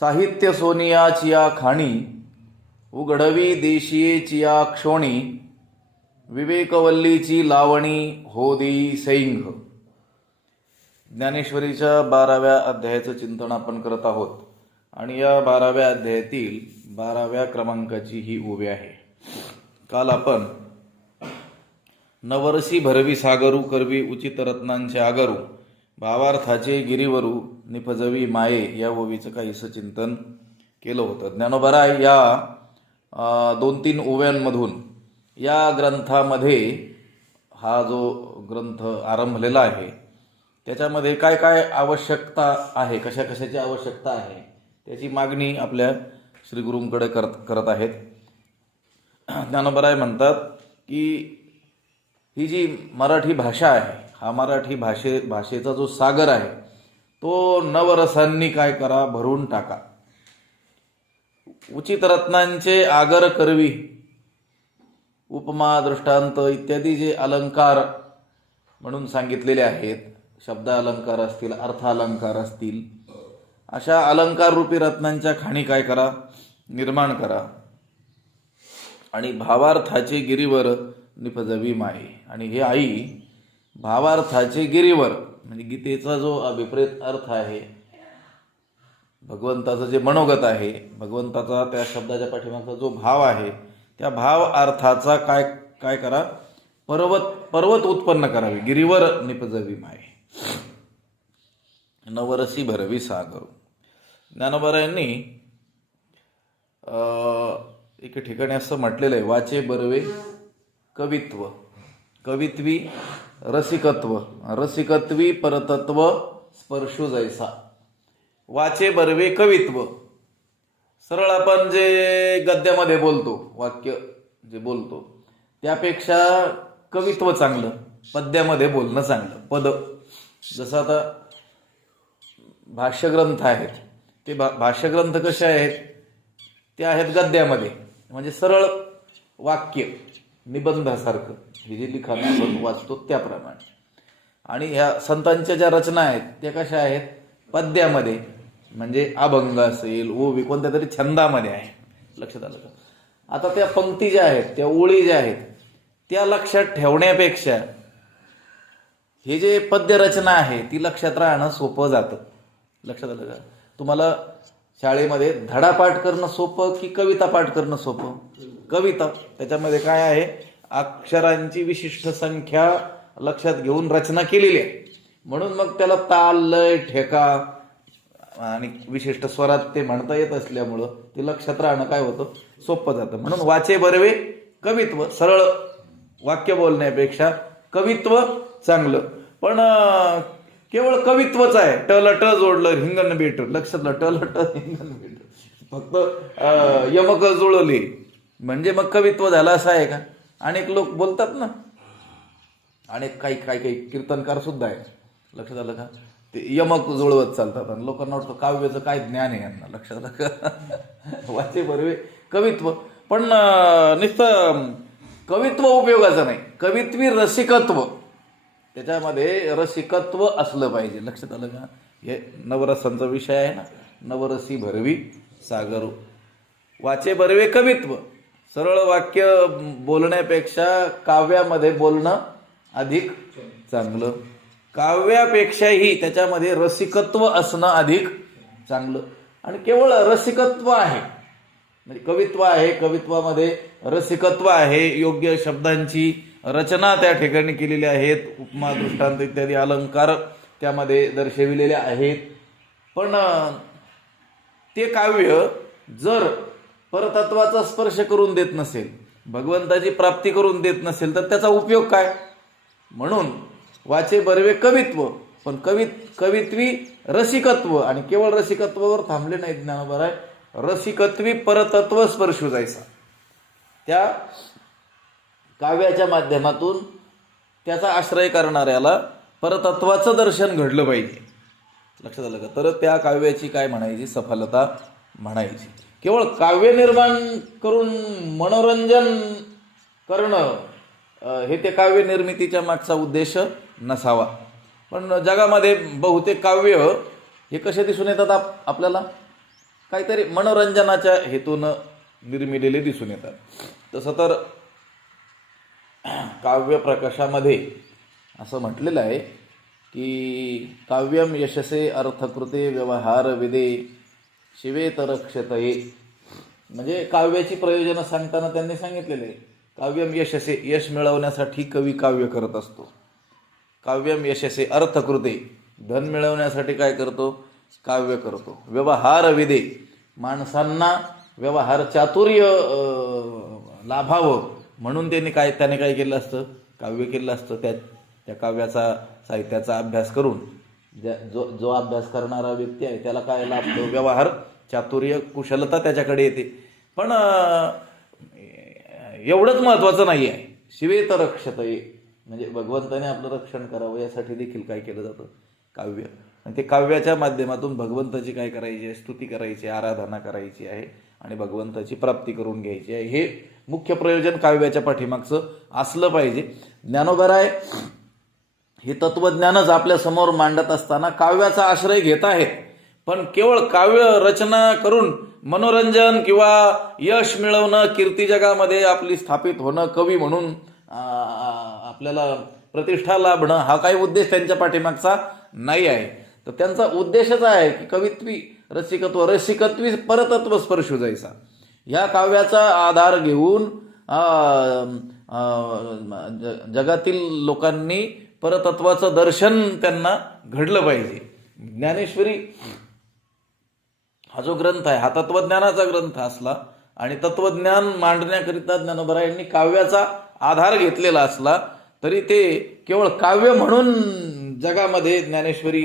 साहित्य सोनियाचिया खाणी उघडवी देशियेचिया क्षोणी विवेकवल्लीची लावणी होदी सैंघ. ज्ञानेश्वरीच्या 12व्या अध्यायाचं चिंतन आपण करत आहोत आणि या 12व्या अध्यायातील 12व्या क्रमांकाची ही ओवी आहे. काल आपण नवरसी भरवी सागरू करवी उचित रत्नांचे आगरू भावार्थाचे गिरीवरू निफजवी माये या ओवीचं काहीसं चिंतन केलं होतं. ज्ञानोबराय या 2-3 ओव्यांमधून या ग्रंथामध्ये हा जो ग्रंथ आरंभलेला आहे त्याच्यामध्ये काय काय आवश्यकता आहे, कशा कशाची आवश्यकता आहे त्याची मागणी आपल्या श्री गुरूंकडे करत आहेत. ज्ञानोबराय म्हणतात की ही जी मराठी भाषा आहे, हा मराठी भाषेचा जो सागर आहे तो नवरसांनी काय करा, भरून टाका. उचित रत्नांचे आगर करवी, उपमा दृष्टांत इत्यादी जे अलंकार म्हणून सांगितलेले आहेत, शब्द अलंकार असतील, अर्थ अलंकार असतील, अशा अलंकार रूपी रत्नांच्या खाणी काय करा, निर्माण करा. आणि भावार्थाचे गिरीवर निफजवी माये. आणि हे आई भावार्थाचे गिरीवर म्हणजे गीतेचा जो अभिप्रेत अर्थ आहे, भगवंताचं जे मनोगत आहे, भगवंताचा त्या शब्दाच्या पाठीमागचा जो भाव आहे, त्या भाव अर्थाचा काय करा, पर्वत उत्पन्न करावी. गिरीवर निपजवी माये नवरसी भरवी सागरू. ज्ञानोबरायांनी एके ठिकाणी असं म्हटलेलं आहे, वाचे बरवे कवित्व, कवित्वी रसिकत्व, रसिकत्वी परतत्व स्पर्शू जैसा. वाचे बरवे कवित्व, सरळ आपण जे गद्यामध्ये बोलतो, वाक्य जे बोलतो त्यापेक्षा कवित्व चांगलं, पद्यामध्ये बोलणं चांगलं. पद जसं आता भाष्यग्रंथ आहेत, ते भाष्यग्रंथ कसे आहेत, ते आहेत गद्यामध्ये, म्हणजे सरळ वाक्य निबंधासारखं हे जे लिखाण आपण वाचतो त्याप्रमाणे. आणि ह्या संतांच्या ज्या रचना आहेत त्या कशा आहेत, पद्यामध्ये, म्हणजे अभंग असेल, ओवी कोणत्या तरी छंदामध्ये आहे. लक्षात आलं का? आता त्या पंक्ती ज्या आहेत, त्या ओळी ज्या आहेत त्या लक्षात ठेवण्यापेक्षा हे जे पद्यरचना आहे ती लक्षात राहणं सोपं जातं. लक्षात आलं का? तुम्हाला शाळेमध्ये धडा पाठ करणं सोपं की कविता पाठ करणं सोपं? कविता. त्याच्यामध्ये काय आहे, अक्षरांची विशिष्ट संख्या लक्षात घेऊन रचना केलेली आहे, म्हणून मग त्याला ताल, लय, ठेका आणि विशिष्ट स्वरात ते म्हणता येत असल्यामुळं ते लक्षात राहणं काय होतं, सोपं जातं. म्हणून वाचे बरवे कवित्व, सरळ वाक्य बोलण्यापेक्षा कवित्व चांगलं. पण केवळ कवित्वच आहे, टल ट जोडलं हिंगण बेट. लक्षात, टल ट हिंगण बेट, फक्त यमक जुळले म्हणजे मग कवित्व झालं असं आहे का? अनेक लोक बोलतात ना, अनेक काही कीर्तनकार सुद्धा आहेत. लक्षात आलं का? ते यमक जुळवत चालतात आणि लोकांना वाटतं काव्याचं काय ज्ञान आहे यांना. लक्षात आलं का? वाचे बरवे कवित्व, पण नुसतं कवित्व उपयोगाचं नाही, कवित्वी रसिकत्व, त्याच्यामध्ये रसिकत्व असलं पाहिजे. लक्षात आलं का? हे नवरसांचा विषय आहे ना, नवरसी भरवी सागरू. वाचे बरवे कवित्व, सरळ वाक्य बोलण्यापेक्षा काव्यामध्ये बोलणं अधिक चांगलं. काव्यापेक्षाही त्याच्यामध्ये रसिकत्व असणं अधिक चांगलं. आणि केवळ रसिकत्व आहे म्हणजे कवित्व आहे, कवित्वामध्ये रसिकत्व आहे, योग्य शब्दांची रचना त्या ठिकाणी केलेली आहेत, उपमा दृष्टांत इत्यादी अलंकार त्यामध्ये दर्शविलेले आहेत. पण ते काव्य जर परतत्वाचा स्पर्श करून देत नसेल, भगवंताची प्राप्ती करून देत नसेल, तर त्याचा उपयोग काय? म्हणून वाचे बरवे कवित्व, पण कवित्वी रसिकत्व. आणि केवळ रसिकत्वावर थांबले नाहीत ज्ञानोबराय, रसिकत्वी परतत्व स्पर्शू जायचा. त्या काव्याच्या माध्यमातून त्याचा आश्रय करणाऱ्याला परतत्वाचं दर्शन घडलं पाहिजे. लक्षात आलं का? तर त्या काव्याची काय म्हणायची, सफलता म्हणायची. केवळ काव्य निर्माण करून मनोरंजन करणं हे ते काव्य निर्मितीच्या मागचा उद्देश नसावा. पण जगामध्ये बहुतेक काव्य हे कसे दिसून येतात आपल्याला, काहीतरी मनोरंजनाच्या हेतून निर्मिलेले दिसून येतात. तसं तर काव्य प्रकाशामध्ये असं म्हटलेलं आहे की काव्यम यशसे अर्थकृते व्यवहार विदे शिवेत रक्षतये. म्हणजे काव्याची प्रयोजनं सांगताना त्यांनी सांगितलेले आहे, काव्यम यशसे, यश मिळवण्यासाठी कवी काव्य करत असतो. काव्यम यशसे अर्थकृते, धन मिळवण्यासाठी काय करतो? काव्य करतो. व्यवहार विदे, माणसांना व्यवहार चातुर्य लाभावं म्हणून त्याने काय केलं असतं? काव्य केलं असतं. त्या काव्याचा साहित्याचा अभ्यास करून जो अभ्यास करणारा व्यक्ती आहे त्याला काय लाभतो? व्यवहार चातुर्य कुशलता त्याच्याकडे येते. पण एवढंच महत्त्वाचं नाही आहे. शिवेत रक्षतये, म्हणजे भगवंताने आपलं रक्षण करावं यासाठी देखील काय केलं जातं? काव्य. आणि ते काव्याच्या माध्यमातून भगवंताची काय करायची आहे? स्तुती करायची, आराधना करायची आहे आणि भगवंताची प्राप्ती करून घ्यायची आहे. हे मुख्य प्रयोजन काव्याच्या पाठीमागचं असलं पाहिजे. ज्ञानोबराय हे तत्वज्ञानच आपल्या समोर मांडत असताना काव्याचा आश्रय घेत आहेत, पण केवळ काव्य रचना करून मनोरंजन किंवा यश मिळवणं, कीर्ती जगामध्ये आपली स्थापित होणं, कवी म्हणून आपल्याला प्रतिष्ठा लाभणं हा काही उद्देश त्यांच्या पाठीमागचा नाही आहे. तर त्यांचा उद्देशच आहे की कवित्वी रसिकत्वी परतत्व स्पर्शू जायचा. ह्या काव्याचा आधार घेऊन जगातील लोकांनी परतत्वाचं दर्शन त्यांना घडलं पाहिजे. ज्ञानेश्वरी हा जो ग्रंथ आहे हा तत्वज्ञानाचा ग्रंथ असला आणि तत्वज्ञान मांडण्याकरिता ज्ञानोबराय यांनी काव्याचा आधार घेतलेला असला तरी ते केवळ काव्य म्हणून जगामध्ये ज्ञानेश्वरी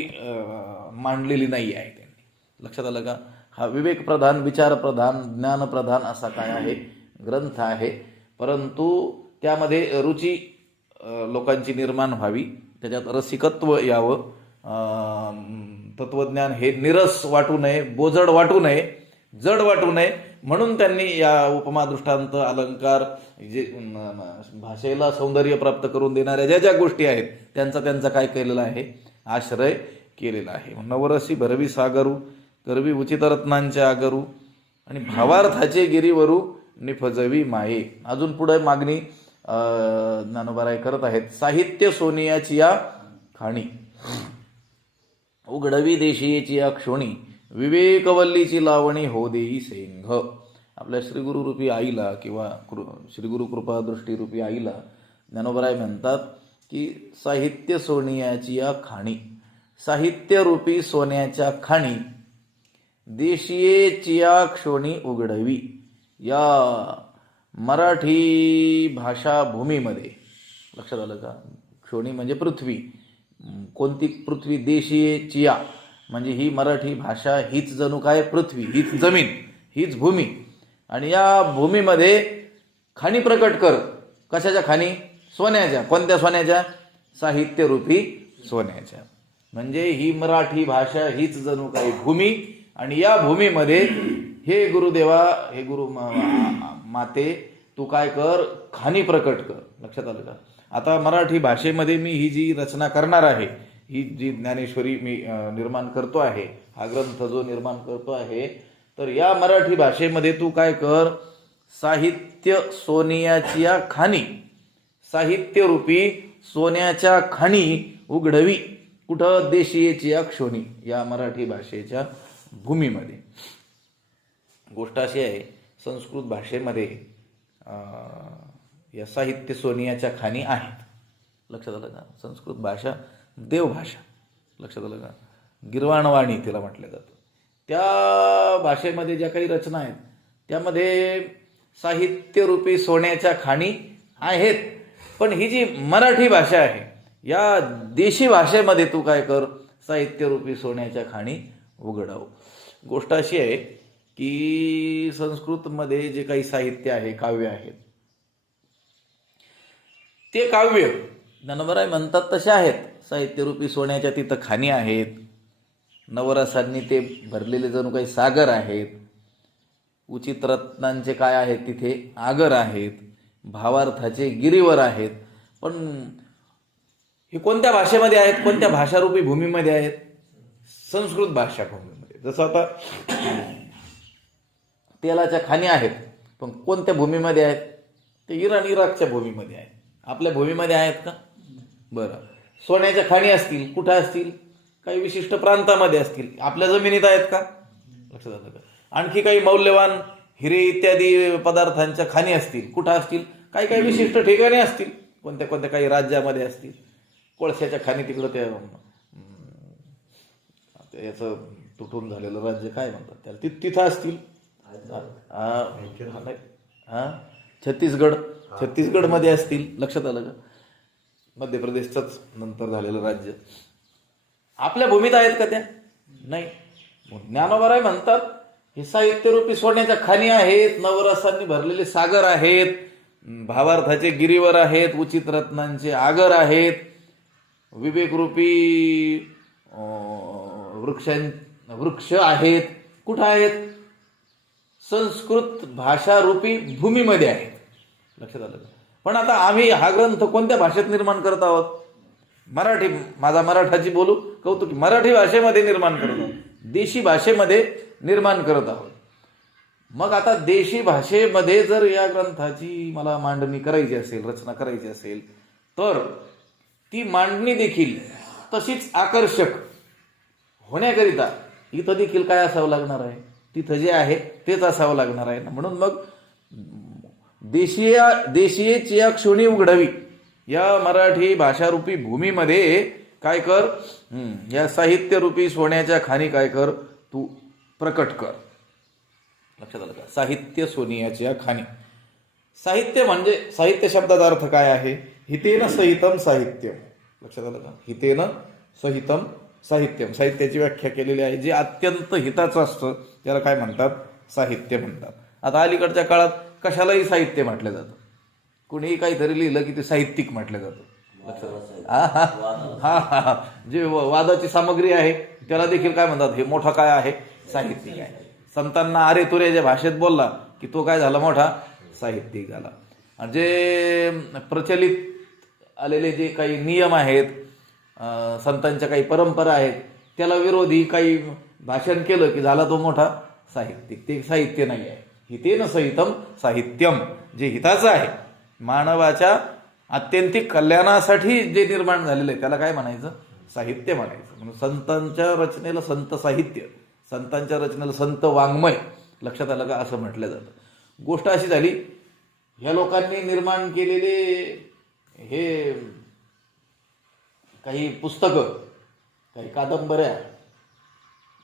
मांडलेली नाही आहे. त्यांनी लक्षात आलं का? हा विवेकप्रधान, विचारप्रधान, ज्ञानप्रधान असा काय आहे? ग्रंथ आहे. परंतु त्यामध्ये रुची लोकांची निर्माण व्हावी, त्याच्यात रसिकत्व यावं, तत्वज्ञान हे निरस वाटू नये, बोजड वाटू नये, जड वाटू नये म्हणून त्यांनी या उपमा, दृष्टांत, अलंकार, जे भाषेला सौंदर्य प्राप्त करून देणाऱ्या ज्या गोष्टी आहेत त्यांचा काय केलेला आहे? आश्रय केलेला आहे. नवरसी भरवी सागरू, करवी उचित रत्नांच्या आगरू, आणि भावार्थाचे गिरीवरू निफजवी माये. अजून पुढे मागणी ज्ञानोबराय करत आहेत. साहित्य सोनियाची या खाणी, उघडवी देशीयेची या क्षोणी, विवेकवल्लीची लावणी हो देई सेंघ. आपल्या श्रीगुरुरूपी आईला किंवा श्रीगुरु कृपा दृष्टीरूपी आईला ज्ञानोबराय म्हणतात की साहित्य सोनियाची या खाणी, साहित्यरूपी सोन्याच्या खाणी, देशीयेची या क्षोणी उघडवी. या मराठी भाषा भूमीमध्ये, लक्षात आलं का? क्षोणी म्हणजे पृथ्वी. कोणती पृथ्वी? देशीय चिया, म्हणजे ही मराठी भाषा हीच जणू काय पृथ्वी, हीच जमीन, हीच भूमी. आणि या भूमीमध्ये खाणी प्रकट कर. कशाच्या खाणी? सोन्याच्या. कोणत्या सोन्याच्या? साहित्यरूपी सोन्याच्या. म्हणजे ही मराठी भाषा हीच जणू काय भूमी, आणि या भूमीमध्ये हे गुरुदेवा, हे गुरु माते, तू काय कर? खाणी प्रकट कर. लक्षात आलं का? आता मराठी भाषेमध्ये मी ही जी रचना करणार आहे, ही जी ज्ञानेश्वरी मी निर्माण करतो आहे, हा ग्रंथ जो निर्माण करतो आहे, तर या मराठी भाषेमध्ये तू काय कर? साहित्य सोनियाची या खाणी, साहित्यरूपी सोन्याच्या खाणी उघडवी. कुठं? देशीयेची या क्षोणी, या मराठी भाषेच्या भूमीमध्ये. गोष्ट अशी आहे, संस्कृत भाषेमध्ये या साहित्य सोनियाच्या खाणी आहेत. लक्षात आलं का? संस्कृत भाषा देवभाषा. लक्षात आलं का? गिरवाणवाणी तिला म्हटलं जातं. त्या भाषेमध्ये ज्या काही रचना आहेत त्यामध्ये साहित्यरूपी सोन्याच्या खाणी आहेत. पण ही जी मराठी भाषा आहे या देशी भाषेमध्ये तू काय कर? साहित्यरूपी सोन्याच्या खाणी उघडव. गोष्ट अशी आहे की संस्कृतमध्ये जे काही साहित्य आहे, काव्य आहेत, ते काव्य ज्ञानोबराय म्हणतात तसे आहेत. साहित्यरूपी सोन्याच्या तिथं खाणी आहेत. नवरसांनी ते भरलेले जणू काही सागर आहेत. उचित रत्नांचे काय आहेत? तिथे आगर आहेत. भावार्थाचे गिरीवर आहेत. पण हे कोणत्या भाषेमध्ये आहेत? कोणत्या भाषारूपी भूमीमध्ये आहेत? संस्कृत भाषा भूमीमध्ये. जसं आता तेलाच्या खाणी आहेत, पण कोणत्या भूमीमध्ये आहेत? ते इराण इराकच्या भूमीमध्ये आहेत. आपल्या भूमीमध्ये आहेत का? बरं. सोन्याच्या खाणी असतील, कुठं असतील? काही विशिष्ट प्रांतामध्ये असतील. आपल्या जमिनीत आहेत का? लक्षात आलं का? आणखी काही मौल्यवान हिरे इत्यादी पदार्थांच्या खाणी असतील, कुठं असतील? काही काही विशिष्ट ठिकाणी असतील, कोणत्या कोणत्या काही राज्यामध्ये असतील. कोळशाच्या खाणी तिकडं त्या याचं तुटून झालेलं राज्य काय म्हणतात त्याला, तिथं असतील. छत्तीसगडमध्ये असतील. लक्षात आलं का? मध्य प्रदेशचंच नंतर झालेलं राज्य. आपल्या भूमीत आहेत का त्या? नाही. ज्ञानोबा म्हणतात हे साहित्यरूपी सोन्याच्या खाणी आहेत, नवरसांनी भरलेले सागर आहेत, भावार्थाचे गिरीवर आहेत, उचित रत्नांचे आगर आहेत, विवेकरूपी वृक्ष आहेत. कुठं आहेत? संस्कृत भाषारूपी भूमीमध्ये आहेत. लक्षात आलं. पण आता आम्ही हा ग्रंथ कोणत्या भाषेत निर्माण करत आहोत? मराठी. माझा मराठाची बोलू कौतुक, मराठी भाषेमध्ये निर्माण करत आहोत, देशी भाषेमध्ये निर्माण करत आहोत. मग आता देशी भाषेमध्ये जर या ग्रंथाची मला मांडणी करायची असेल, रचना करायची असेल, तर ती मांडणी देखील तशीच आकर्षक होण्याकरिता इथं देखील काय असावं लागणार आहे? तिथं जे आहे तेच असावं लागणार आहे ना. म्हणून मग देशीयेची या क्षोणी उघडावी, या मराठी भाषारूपी भूमीमध्ये काय कर, या साहित्यरूपी सोन्याच्या खाणी काय कर, तू प्रकट कर. लक्षात आलं का? साहित्य सोनियाच्या खाणी. साहित्य म्हणजे, साहित्य शब्दाचा अर्थ काय आहे? हितेन सहितम साहित्य. लक्षात आलं का? हितेन सहितम साहित्यम. साहित्याची व्याख्या केलेली आहे. जे अत्यंत हिताचं असतं त्याला काय म्हणतात? साहित्य म्हणतात. आता अलीकडच्या काळात कशालाही साहित्य म्हटलं जातं. कुणीही काहीतरी लिहिलं की ते साहित्यिक म्हटलं जातं. जे वादाची सामग्री आहे त्याला देखील काय म्हणतात? हे मोठा काय आहे? साहित्यिक आहे. संतांना अरे तुऱ्याच्या भाषेत बोलला की तो काय झाला? मोठा साहित्यिक झाला. आणि जे प्रचलित आलेले जे काही नियम आहेत, संतांच्या काही परंपरा आहेत, त्याला विरोधी काही भाषण केलं की झाला तो मोठा साहित्यिक. ते साहित्य नाही आहे. हितेन सहितम साहित्यम. जे हिताचं आहे, मानवाच्या आत्यंतिक कल्याणासाठी जे निर्माण झालेलं आहे त्याला काय म्हणायचं? साहित्य म्हणायचं. म्हणून संतांच्या रचनेला संत साहित्य, संतांच्या रचनेला संत वाङ्मय. लक्षात आलं का? असं म्हटलं जातं. गोष्ट अशी झाली, ह्या लोकांनी निर्माण केलेले हे काही पुस्तकं, काही कादंबऱ्या,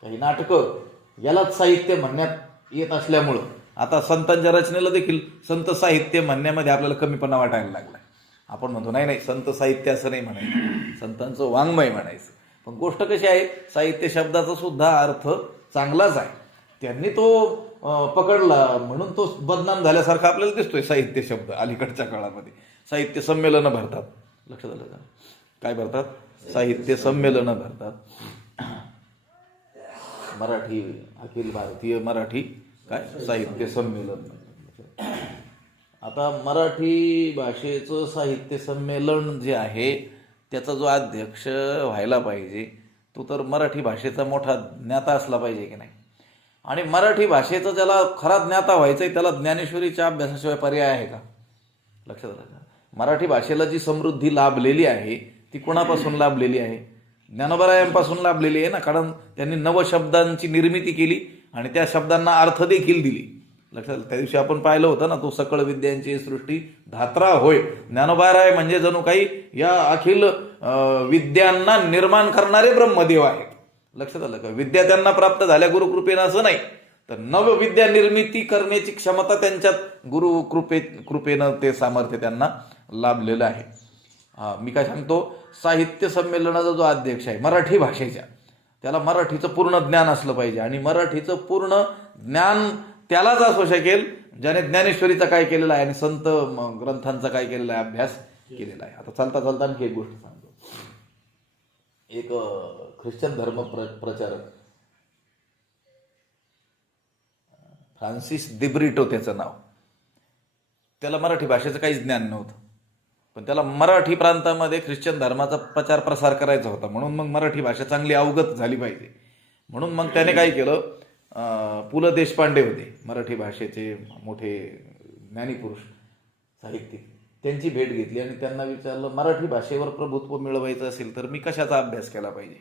काही नाटकं, यालाच साहित्य म्हणण्यात येत असल्यामुळं आता संतांच्या रचनेला देखील संत साहित्य म्हणण्यामध्ये आपल्याला कमीपणा वाटायला लागला. आपण म्हणतो नाही नाही, संत साहित्य असं नाही म्हणायचं, संतांचं वाङ्मय म्हणायचं. पण गोष्ट कशी आहे, साहित्य शब्दाचा सुद्धा अर्थ चांगलाच आहे. त्यांनी तो पकडला म्हणून तो बदनाम झाल्यासारखा आपल्याला दिसतोय. साहित्य शब्द अलीकडच्या काळामध्ये साहित्य संमेलनं भरतात. लक्षात आलं का? काय भरतात? साहित्य संमेलनं भरतात. मराठी, अखिल भारतीय मराठी काय साहित्य संमेलन. आता मराठी भाषेचं साहित्य संमेलन जे आहे त्याचा जो अध्यक्ष व्हायला पाहिजे तो तर मराठी भाषेचा मोठा ज्ञाता असला पाहिजे की नाही. आणि मराठी भाषेचं ज्याला खरा ज्ञाता व्हायचं आहे त्याला ज्ञानेश्वरीच्या अभ्यासाशिवाय पर्याय आहे का? लक्षात आलं. मराठी भाषेला जी समृद्धी लाभलेली आहे ती कोणापासून लाभलेली आहे? ज्ञानोबारायांपासून लाभलेली आहे ना. कारण त्यांनी नवशब्दांची निर्मिती केली आणि त्या शब्दांना अर्थ देखील दिली. लक्षात. त्या दिवशी आपण पाहिलं होतं ना, तो सकळ विद्यांची सृष्टी धात्रा होय. ज्ञानोबाराय म्हणजे जणू काही या अखिल विद्यांना निर्माण करणारे ब्रह्मदेव आहेत. लक्षात आलं का? विद्या त्यांना प्राप्त झाल्या गुरुकृपेनं असं नाही, तर नवविद्या निर्मिती करण्याची क्षमता त्यांच्यात गुरुकृपेनं ते सामर्थ्य त्यांना लाभलेलं आहे. मी काय सांगतो, साहित्य संमेलनाचा जो अध्यक्ष आहे मराठी भाषेच्या, त्याला मराठीचं पूर्ण ज्ञान असलं पाहिजे. आणि मराठीचं पूर्ण ज्ञान त्यालाच असू शकेल ज्याने ज्ञानेश्वरीचा काय केलेला आहे आणि संत ग्रंथांचा काय केलेला आहे, अभ्यास केलेला आहे. आता चालता चालता आणखी एक गोष्ट सांगतो. एक ख्रिश्चन धर्म प्रचारक फ्रान्सिस दिब्रिटो त्याचं नाव. त्याला मराठी भाषेचं काहीच ज्ञान नव्हतं, पण त्याला मराठी प्रांतामध्ये ख्रिश्चन धर्माचा प्रचार प्रसार करायचा होता. म्हणून मग मराठी भाषा चांगली अवगत झाली पाहिजे. म्हणून मग त्याने काय केलं, पु ल देशपांडे होते, मराठी भाषेचे मोठे ज्ञानीपुरुष साहित्यिक. त्यांची भेट घेतली आणि त्यांना विचारलं, मराठी भाषेवर प्रभुत्व मिळवायचं असेल तर मी कशाचा अभ्यास केला पाहिजे.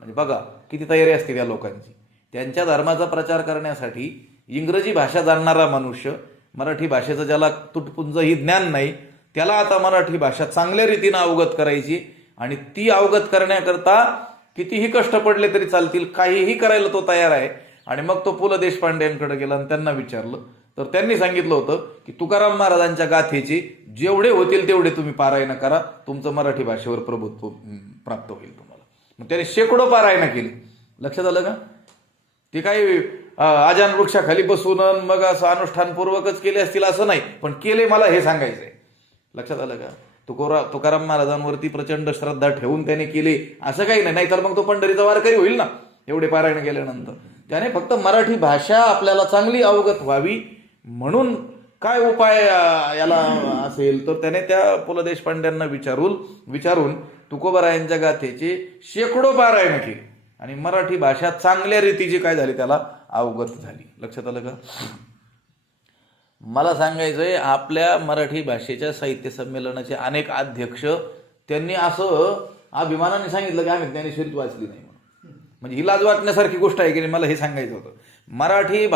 म्हणजे बघा किती तयारी असते त्या लोकांची. त्यांच्या धर्माचा प्रचार करण्यासाठी इंग्रजी भाषा जाणणारा मनुष्य, मराठी भाषेचं ज्याला तुटपुंजही ज्ञान नाही, त्याला आता मराठी भाषा चांगल्या रीतीनं अवगत करायची आणि ती अवगत करण्याकरता कितीही कष्ट पडले तरी चालतील, काहीही करायला तो तयार आहे. आणि मग तो पु ल देशपांडेंकडे गेला आणि त्यांना विचारलं तर त्यांनी सांगितलं होतं की तुकाराम महाराजांच्या गाथेचे जेवढे होतील तेवढे तुम्ही पारायण करा, तुमचं मराठी भाषेवर प्रभुत्व प्राप्त होईल तुम्हाला. मग त्याने शेकडो पारायण केली. लक्षात आलं का? ते काही आजान वृक्षाखाली बसून मग असं अनुष्ठानपूर्वकच केले असतील असं नाही, पण केले मला हे सांगायचंय. लक्षात आलं का? तुकाराम महाराजांवरती प्रचंड श्रद्धा ठेवून त्याने केले असं काही नाही, नाहीतर मग तो पंढरीचा वारकरी होईल ना एवढे पारायण केल्यानंतर. त्याने फक्त मराठी भाषा आपल्याला चांगली अवगत व्हावी म्हणून काय उपाय याला असेल तर त्याने त्या पु ल देशपांड्यांना विचारून तुकोबारायांच्या गाथेचे शेकडो पारायण केले आणि मराठी भाषा चांगल्या रीतीची काय झाली त्याला अवगत झाली. लक्षात आलं का? मला सांगायचंय, आपल्या मराठी भाषेच्या साहित्य संमेलनाचे अनेक अध्यक्ष त्यांनी असं अभिमानाने सांगितलं की आम्ही ज्ञानेश्वरीच वाचली नाही म्हणून. म्हणजे ही लाज वाटण्यासारखी गोष्ट आहे की मला हे सांगायचं होतं. मराठी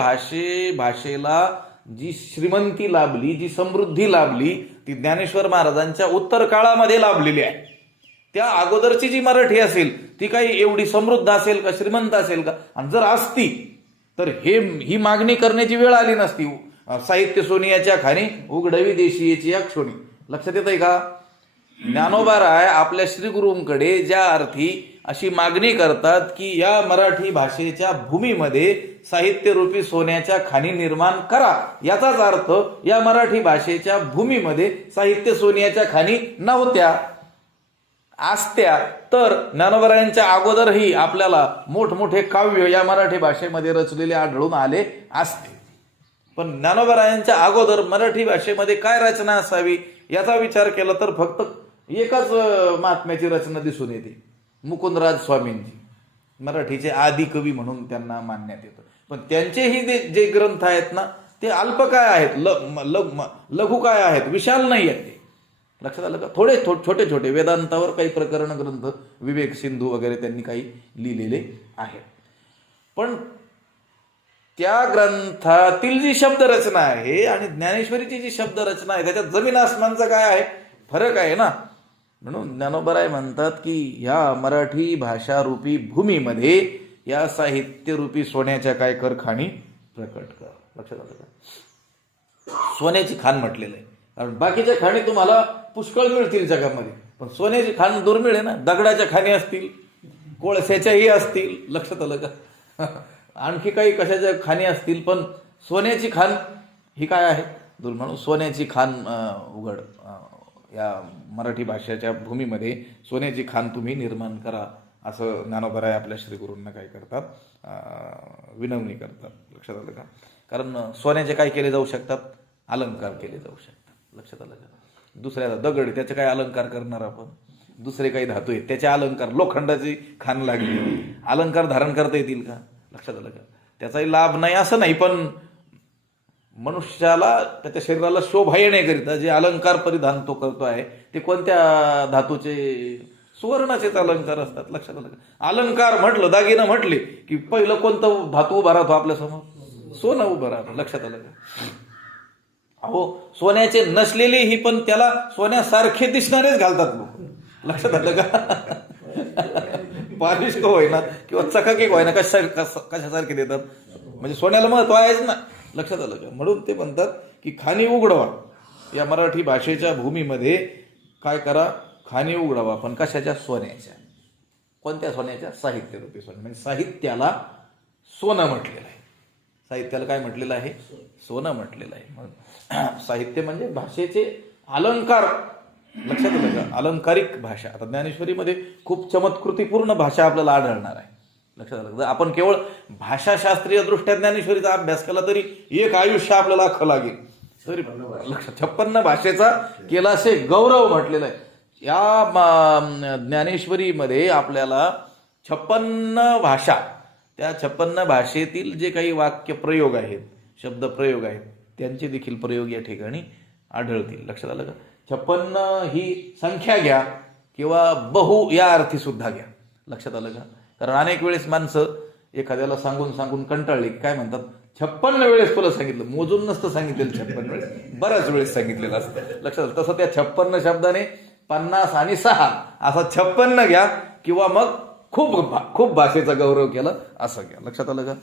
भाषेला जी श्रीमंती लाभली, जी समृद्धी लाभली, ती ज्ञानेश्वर महाराजांच्या उत्तर काळामध्ये लाभलेली आहे. त्या अगोदरची जी मराठी असेल ती काही एवढी समृद्ध असेल का, श्रीमंत असेल का? आणि जर असती तर ही मागणी करण्याची वेळ आली नसती. साहित्य सोनियाच्या खाणी उघडवी देशीयेची या क्षोणी. लक्षात येत आहे का? ज्ञानोबा राय आपल्या श्रीगुरूंकडे ज्या अर्थी अशी मागणी करतात की या मराठी भाषेच्या भूमीमध्ये साहित्यरूपी सोन्याच्या खाणी निर्माण करा, याचाच अर्थ या मराठी भाषेच्या भूमीमध्ये साहित्य सोन्याच्या खाणी नव्हत्या, असत्या तर ज्ञानोबरायांच्या अगोदरही आपल्याला मोठमोठे काव्य या मराठी भाषेमध्ये रचलेले आढळून आले असते. पण ज्ञानोबरायांच्या अगोदर मराठी भाषेमध्ये काय रचना असावी याचा विचार केला तर फक्त एकच महात्म्याची रचना दिसून येते, मुकुंदराज स्वामींची. मराठीचे आदी कवी म्हणून त्यांना मानण्यात येतं. पण त्यांचेही जे ग्रंथ आहेत ना ते अल्प काय आहेत, लघु काय आहेत, विशाल नाही आहेत ते. लक्षात आलं का? थोडे छोटे छोटे वेदांतावर काही प्रकरण ग्रंथ, विवेक सिंधू वगैरे त्यांनी काही लिहिलेले आहेत. पण त्या ग्रंथातील जी शब्दरचना आहे आणि ज्ञानेश्वरीची जी शब्दरचना आहे त्याच्यात जमीन आसमानचा काय आहे, फरक आहे ना. म्हणून ज्ञानोबराय म्हणतात की ह्या मराठी भाषा रूपी भूमीमध्ये या साहित्यरूपी सोन्याच्या काय कर खाणी प्रकट कर. लक्षात आलं का? सोन्याची खाण म्हटलेलं आहे, कारण बाकीच्या खाणी तुम्हाला पुष्कळ मिळतील जगामध्ये, पण सोन्याची खाण दुर्मिळ आहे ना. दगडाच्या खाणी असतील, कोळशाच्याही असतील. लक्षात आलं का? आणखी काही कशाच्या खाणी असतील, पण सोन्याची खाण ही काय आहे दुर्मिळ. म्हणून सोन्याची खाण उघड, या मराठी भाषेच्या भूमीमध्ये सोन्याची खाण तुम्ही निर्माण करा, असं ज्ञानोबराय आपल्या श्रीगुरूंना काय करतात, विनवणी करतात. लक्षात आलं का? कारण सोन्याचे काय केले जाऊ शकतात, अलंकार केले जाऊ शकतात. लक्षात आलं का? दुसऱ्या दगड त्याचे काय अलंकार करणार आपण, दुसरे काही धातू आहेत त्याचे अलंकार, लोखंडाची खाण लागली, अलंकार धारण करता येतील का? लक्षात आलं का? त्याचाही लाभ नाही असं नाही, पण मनुष्याला त्याच्या शरीराला शोभा येण्याकरिता जे अलंकार परिधान तो करतो आहे ते कोणत्या धातूचे, सुवर्णाचेच अलंकार असतात. लक्षात आलं का? अलंकार म्हटलं, दागिनं म्हटले की पहिलं कोणतं धातू उभा राहतो आपल्यासमोर, सोनं उभं राहतं. लक्षात आलं का? अहो सोन्याचे नसलेले ही पण त्याला सोन्यासारखे दिसणारेच घालतात लोक. लक्षात आलं का? पॉलिश का होईना किंवा चकाकी होईना कशासारखे देतात, म्हणजे सोन्याला महत्व आहेच ना. लक्षात आलं का? म्हणून ते म्हणतात की खाणी उघडवा, या मराठी भाषेच्या भूमीमध्ये काय करा, खाणी उघडावा. पण कशाच्या? सोन्याच्या. कोणत्या सोन्याच्या? साहित्यरूपी सोन्या. म्हणजे साहित्याला सोनं म्हटलेलं आहे. साहित्याला काय म्हटलेलं आहे? सोनं म्हटलेलं आहे. मग साहित्य म्हणजे भाषेचे अलंकार. लक्षात आलं का? अलंकारिक भाषा. आता ज्ञानेश्वरीमध्ये खूप चमत्कृतीपूर्ण भाषा आपल्याला आढळणार आहे. लक्षात आलं. जर आपण केवळ भाषाशास्त्रीय दृष्ट्या ज्ञानेश्वरीचा अभ्यास केला तरी एक आयुष्य आपल्याला अख्खं लागेल. तरी लक्षात 56 भाषेचा केलासे गौरव म्हटलेला आहे. या ज्ञानेश्वरीमध्ये आपल्याला 56 भाषा त्या 56 भाषेतील जे काही वाक्य प्रयोग आहेत, शब्द प्रयोग आहेत, त्यांचे देखील प्रयोग या ठिकाणी आढळतील. लक्षात आलं का? 56 ही संख्या घ्या किंवा बहु या अर्थी सुद्धा घ्या. लक्षात आलं का? कारण अनेक वेळेस माणसं एखाद्याला सांगून सांगून कंटाळली, काय म्हणतात, 56 वेळेस तुला सांगितलं, मोजून नसतं सांगितलेलं 56 वेळेस, बऱ्याच वेळेस सांगितलेलं असतं. लक्षात आलं? तसं त्या 56 शब्दाने 50 आणि 6 असा 56 घ्या किंवा मग खूप भाषेचा गौरव केला असं घ्या. लक्षात आलं का?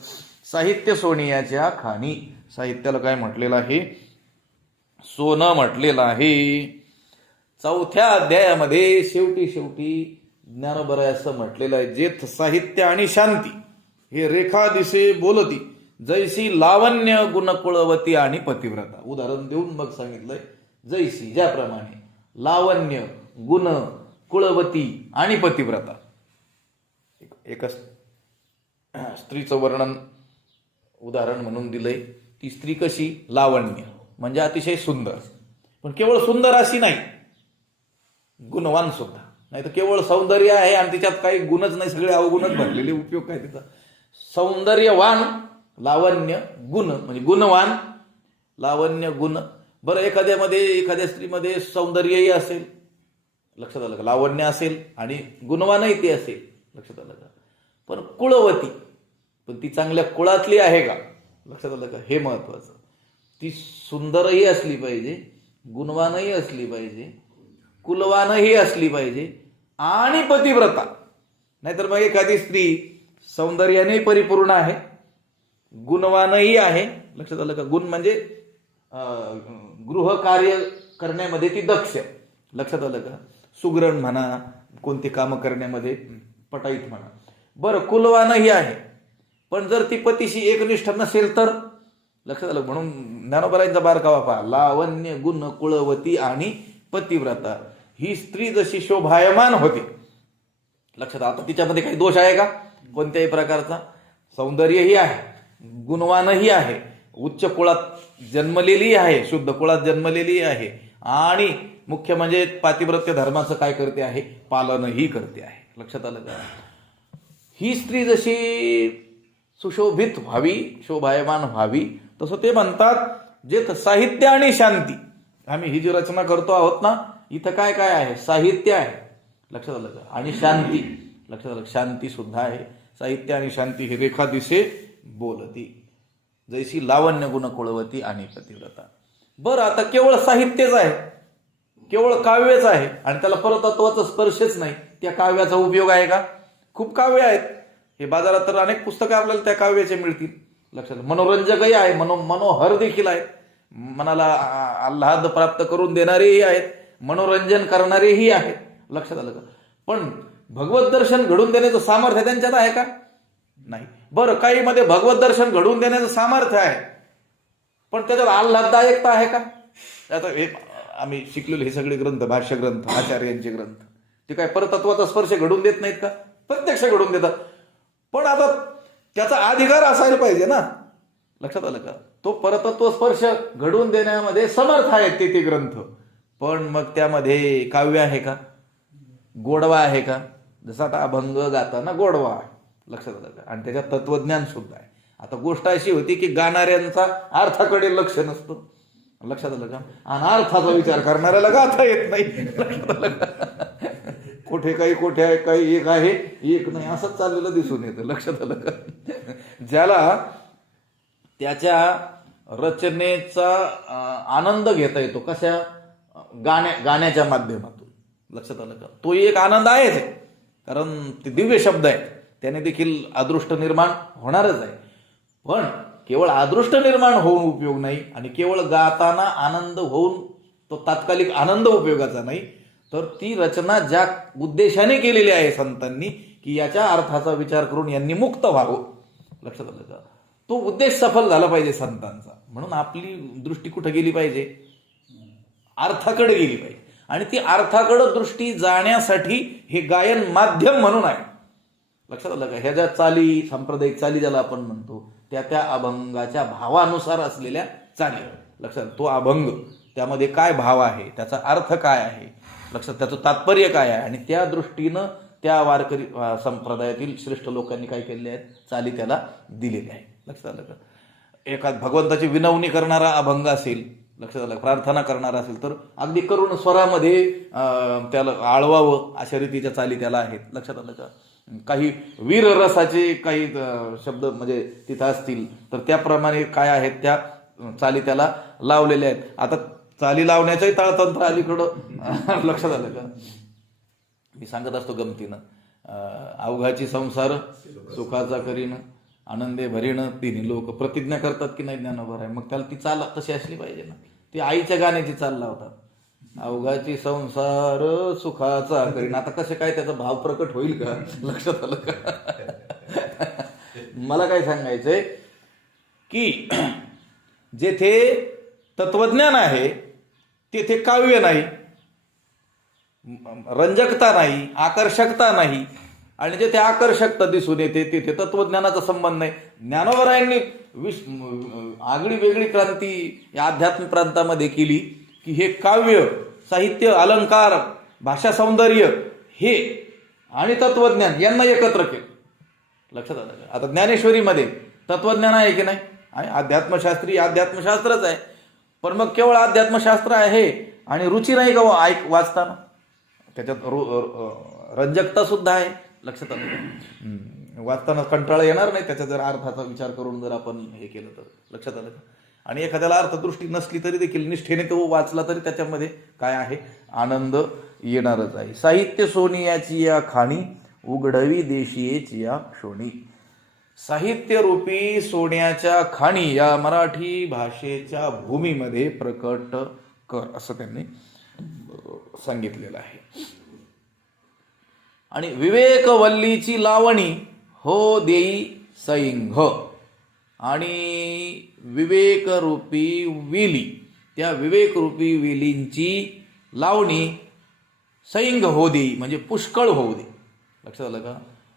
साहित्य सोनियाच्या खाणी, साहित्याला काय म्हटलेलं आहे? सोनं म्हटलेलं आहे. 4थ्या अध्यायामध्ये शेवटी ज्ञानोबराय असं म्हटलेलं आहे, जेथ साहित्य आणि शांती हे रेखा दिसे बोलती, जैसी लावण्य गुणकुळवती आणि पतिव्रता. उदाहरण देऊन मग सांगितलंय, जैसी ज्याप्रमाणे, लावण्य गुण कुळवती आणि पतिव्रता. एका स्त्रीचं वर्णन उदाहरण म्हणून दिलंय. ती स्त्री कशी? लावण्य म्हणजे अतिशय सुंदर, पण केवळ सुंदर अशी नाही, गुणवान सुद्धा. नाही तर केवळ सौंदर्य आहे आणि तिच्यात काही गुणच नाही, सगळे अवगुणच भरलेले, उपयोग काय तिचा? सौंदर्यवान, लावण्य, गुण म्हणजे गुणवान, लावण्य, गुण. बरं, एखाद्या स्त्रीमध्ये सौंदर्यही असेल, लक्षात आलं का, लावण्य असेल आणि गुणवानही ते असेल, लक्षात आलं का, पण कुळवती, पण ती चांगल्या कुळातली आहे का, लक्षात आलं का, हे महत्वाचं. ती सुंदरही असली पाहिजे, गुणवानही असली पाहिजे, कुलवानही असली पाहिजे आणि पतिव्रता. नाहीतर मग एखादी स्त्री सौंदर्याने परिपूर्ण आहे, गुणवानही आहे, लक्षात आलं का, गुण म्हणजे गृहकार्य करण्यामध्ये ती दक्ष, लक्षात आलं का, सुगरण म्हणा, कोणते कामं करण्यामध्ये पटाईत म्हणा. बरं, कुलवानही आहे, पण जर ती पतीशी एकनिष्ठ नसेल तर, लक्षात आलं. म्हणून ज्ञानोबरायांचा बारकावा पहा, लावण्य गुण कुळवती आणि पतिव्रता. ही स्त्री जशी शोभायमान होते, लक्षात, आता तिच्यामध्ये काही दोष आहे का कोणत्याही प्रकारचा? सौंदर्यही आहे, गुणवानही आहे, उच्च कुळात जन्मलेली आहे, शुद्ध कुळात जन्मलेली आहे आणि मुख्य म्हणजे पातिव्रत्य धर्माचं काय करते आहे? पालनही करते आहे. लक्षात आलं का? ही स्त्री जशी सुशोभित व्हावी, शोभायमान व्हावी, तसं ते म्हणतात जे साहित्य आणि शांती. आम्ही ही जी रचना करतो आहोत ना, इथं काय काय आहे? साहित्य आहे, लक्षात आलं का, आणि शांती, लक्षात आलं, शांती सुद्धा आहे. साहित्य आणि शांती ही रेखा दिसे बोलती, जैसी लावण्य गुण कुळवती आणि पतिव्रता. बरं, आता केवळ साहित्यच आहे, केवळ काव्यच आहे आणि त्याला परतत्वाचा स्पर्शच नाही, त्या काव्याचा उपयोग आहे का? खूप काव्य आहेत, हे बाजारात तर अनेक पुस्तकं आपल्याला त्या काव्याचे मिळतील. लक्षात, मनोरंजकही आहे, मनोहर देखील आहेत, मनाला आल्हाद प्राप्त करून देणारेही आहेत, मनोरंजन करणारेही आहेत. लक्षात आलं का? पण भगवत दर्शन घडून देण्याचं सामर्थ्य त्यांच्यात आहे का? नाही. बरं, काही मध्ये भगवत दर्शन घडवून देण्याचं सामर्थ्य आहे, पण त्याच्यात आल्हाददायकता आहे का? आता आम्ही शिकलेले हे सगळे ग्रंथ, भाष्य ग्रंथ, आचार्यांचे ग्रंथ, ते काय परतत्वाचा स्पर्श घडून देत नाहीत का? प्रत्यक्ष घडून देतात, पण आता त्याचा अधिकार असायला पाहिजे ना. लक्षात आलं का? तो परतत्व स्पर्श घडवून देण्यामध्ये समर्थ आहेत ते ग्रंथ, पण मग त्यामध्ये काव्य आहे का? गोडवा आहे का? जसा आता अभंग गाताना गोडवा आहे, लक्षात आलं का, आणि त्याच्यात तत्वज्ञान सुद्धा आहे. आता गोष्ट अशी होती की गाणाऱ्यांचा अर्थाकडे लक्ष नसतं, लक्षात आलं का, आणि अर्थाचा विचार करणाऱ्याला गाता येत नाही. लक्षात आलं का? कुठे काही एक आहे, एक नाही, असंच चाललेलं दिसून येतं. लक्षात आलं का? ज्याला त्याच्या रचनेचा आनंद घेता येतो, कशा? गाण्याच्या माध्यमातून. लक्षात आलं का? तो एक आनंद आहेच, कारण ते दिव्य शब्द आहेत, त्याने देखील अदृष्ट निर्माण होणारच आहे. पण केवळ अदृष्ट निर्माण होऊन उपयोग नाही आणि केवळ गाताना आनंद होऊन तो तात्कालिक आनंद उपयोगाचा नाही, तर ती रचना ज्या उद्देशाने केलेली आहे संतांनी, की याच्या अर्थाचा विचार करून यांनी मुक्त व्हावं, लक्षात आलं का, तो उद्देश सफल झाला पाहिजे संतांचा. म्हणून आपली दृष्टी कुठे गेली पाहिजे? अर्थाकडे गेली पाहिजे, आणि ती अर्थाकडे दृष्टी जाण्यासाठी हे गायन माध्यम म्हणून आहे. लक्षात आलं का? ह्या ज्या चाली, सांप्रदायिक चाली ज्याला आपण म्हणतो, त्या अभंगाच्या भावानुसार असलेल्या चाली. लक्षात, तो अभंग त्यामध्ये काय भाव आहे, त्याचा अर्थ काय आहे, लक्षात, त्याचं तात्पर्य काय आहे, आणि त्या दृष्टीनं त्या वारकरी संप्रदायातील श्रेष्ठ लोकांनी काय केले आहेत, चाली त्याला दिलेल्या आहेत. लक्षात आलं का? एखाद भगवंताची विनवणी करणारा अभंग असेल, लक्षात आलं, प्रार्थना करणारा असेल तर अगदी करुण स्वरामध्ये त्याला आळवावं अशा रीतीच्या चाली त्याला आहेत. लक्षात आलं का? काही वीर रसाचे काही शब्द म्हणजे तिथं असतील तर त्याप्रमाणे काय आहेत त्या चाली त्याला लावलेल्या आहेत. आता चाली लावण्याचंही ताळतंत्र अलीकडं लक्षात आलं का? मी सांगत असतो गमतीनं, अवघाची संसार सुखाचा करीन, आनंदे भरीन, तिन्ही लोक प्रतिज्ञा करतात की नाही ज्ञानोबर आहे, मग त्याला ती चाल तशी असली पाहिजे ना. ती आईच्या गाण्याची चाल लावतात, अवघाची संसार सुखाचा करीन. आता कसे काय त्याचा भाव प्रकट होईल का? लक्षात आलं का? मला काय सांगायचंय की जेथे तत्वज्ञान आहे तेथे काव्य नाही, रंजकता नाही, आकर्षकता नाही. आणि जेथे आकर्षकता दिसून येते तिथे तत्वज्ञानाचा संबंध नाही. ज्ञानोबरायांनी आगळी वेगळी क्रांती या अध्यात्म प्रांतामध्ये केली की हे काव्य, साहित्य, अलंकार, भाषा सौंदर्य हे आणि तत्वज्ञान यांना एकत्र केलं. लक्षात आलं का? आता ज्ञानेश्वरीमध्ये तत्वज्ञान आहे की नाही? आहे. अध्यात्मशास्त्री अध्यात्मशास्त्रच आहे, पण मग केवळ अध्यात्मशास्त्र आहे आणि रुची नाही का वाचताना? त्याच्यात रंजकता सुद्धा आहे. लक्षात आलं? वाचताना कंटाळा येणार नाही त्याच्या जर अर्थाचा विचार करून जर आपण हे केलं तर. लक्षात आलं? आणि एखाद्याला अर्थदृष्टी नसली तरी देखील निष्ठेने तो वाचला तरी त्याच्यामध्ये काय आहे, आनंद येणारच आहे. साहित्य सोनियाची या खाणी, उघडवी देशीयेची या क्षोणी. साहित्य रूपी सोन्याच्या खाणी या मराठी भाषेच्या भूमीमध्ये प्रकट कर असं त्यांनी सांगितलेलं आहे. आणि विवेकवल्लीची लावणी हो देई सैंघ. आणि विवेकरूपी वेली, त्या विवेकरूपी वेलींची लावणी सैंघ हो देई म्हणजे पुष्कळ होऊ दे. लक्षात आलं का?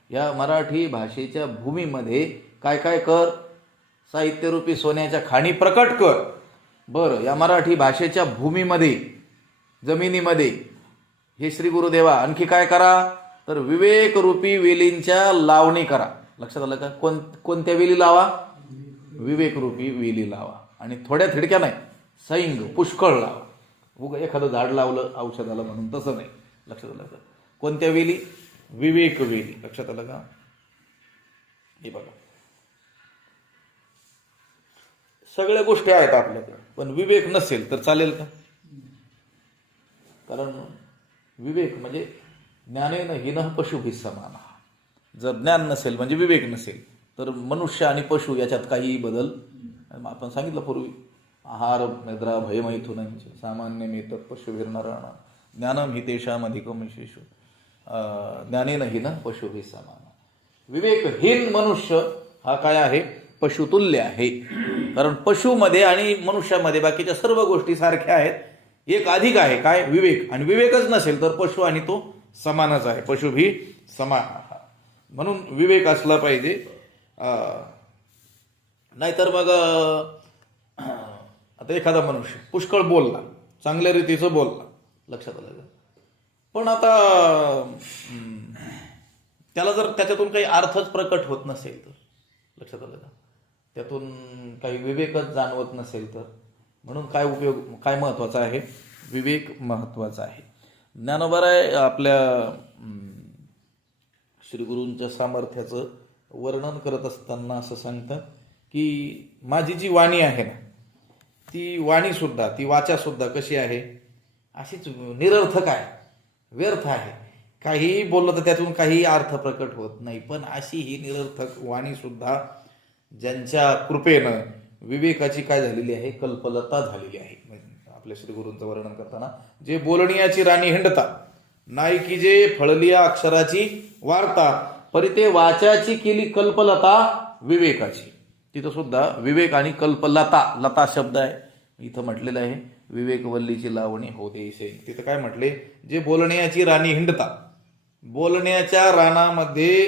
या मराठी भाषेच्या भूमीमध्ये काय काय कर, साहित्यरूपी सोन्याच्या खाणी प्रकट कर. बरं, या मराठी भाषेच्या भूमीमध्ये, जमिनीमध्ये हे श्री गुरुदेवा आणखी काय करा, तर विवेकरूपी वेलींच्या लावणी करा. लक्षात आलं का? कोणत्या वेली लावा? विवेकरूपी वेली लावा. आणि थोड्या थिडक्या नाही, सैंघ पुष्कळ लावा. उगा एखादं झाड लावलं औषधाला म्हणून तसं नाही. लक्षात आलं का? कोणत्या वेली? विवेक वेली. लक्षात आलं का? हे बघा, सगळ्या गोष्टी आहेत आपल्याकडे, पण विवेक नसेल तर चालेल का? कारण विवेक म्हणजे ज्ञानेन हीनः पशुभिः समानः. जर ज्ञान नसेल म्हणजे विवेक नसेल तर मनुष्य आणि पशु याच्यात काहीही बदल. आपण सांगितलं पूर्वी, आहार निद्रा भयमैथुनंच सामान्यमेत पशुभिर्नराणां ज्ञानम हि तेषाम् अधिकं विशेषो ज्ञानेन हीनः पशुभिः समानः. विवेकहीन मनुष्य हा काय आहे? पशुतुल्य आहे. कारण पशुमध्ये आणि मनुष्यामध्ये बाकीच्या सर्व गोष्टी सारख्या आहेत, एक अधिक आहे काय? विवेक. आणि विवेकच नसेल तर पशु आणि तो समानच आहे, पशु भी समान. म्हणून विवेक असला पाहिजे. नाहीतर मग आता एखादा मनुष्य पुष्कळ बोलला, चांगल्या रीतीचं बोलला, लक्षात आलं का? पण आता त्याला जर त्याच्यातून काही अर्थच प्रकट होत नसेल तर, लक्षात आलं का? त्यातून काही विवेकच जाणवत नसेल तर, म्हणून काय उपयोग, काय महत्वाचा आहे? विवेक महत्वाचा आहे. ज्ञानोबराय आपल्या श्री गुरूंच्या सामर्थ्याचं वर्णन करत असताना असं सांगतात की माझी जी वाणी आहे ना, ती वाणी सुद्धा, ती वाचा सुद्धा कशी आहे? अशीच निरर्थक आहे, व्यर्थ आहे. काहीही बोललं तर त्यातून काही अर्थ प्रकट होत नाही. पण अशी ही निरर्थक वाणी सुद्धा ज्यांच्या कृपेनं विवेकाची काय झालेली आहे? कल्पलता झालेली आहे. आपल्या श्री गुरूंचं वर्णन करताना, जे बोलणियाची राणी हिंडता, नाही की जे फळलिया अक्षराची वार्ता, परी ते वाचाची केली कल्पलता विवेकाची. तिथं सुद्धा विवेक आणि कल्पलता, लता शब्द आहे इथं म्हटलेलं आहे. विवेकवल्लीची लावणी हो देईसे. तिथं काय म्हटले? जे बोलण्याची राणी हिंडता, बोलण्याच्या रानामध्ये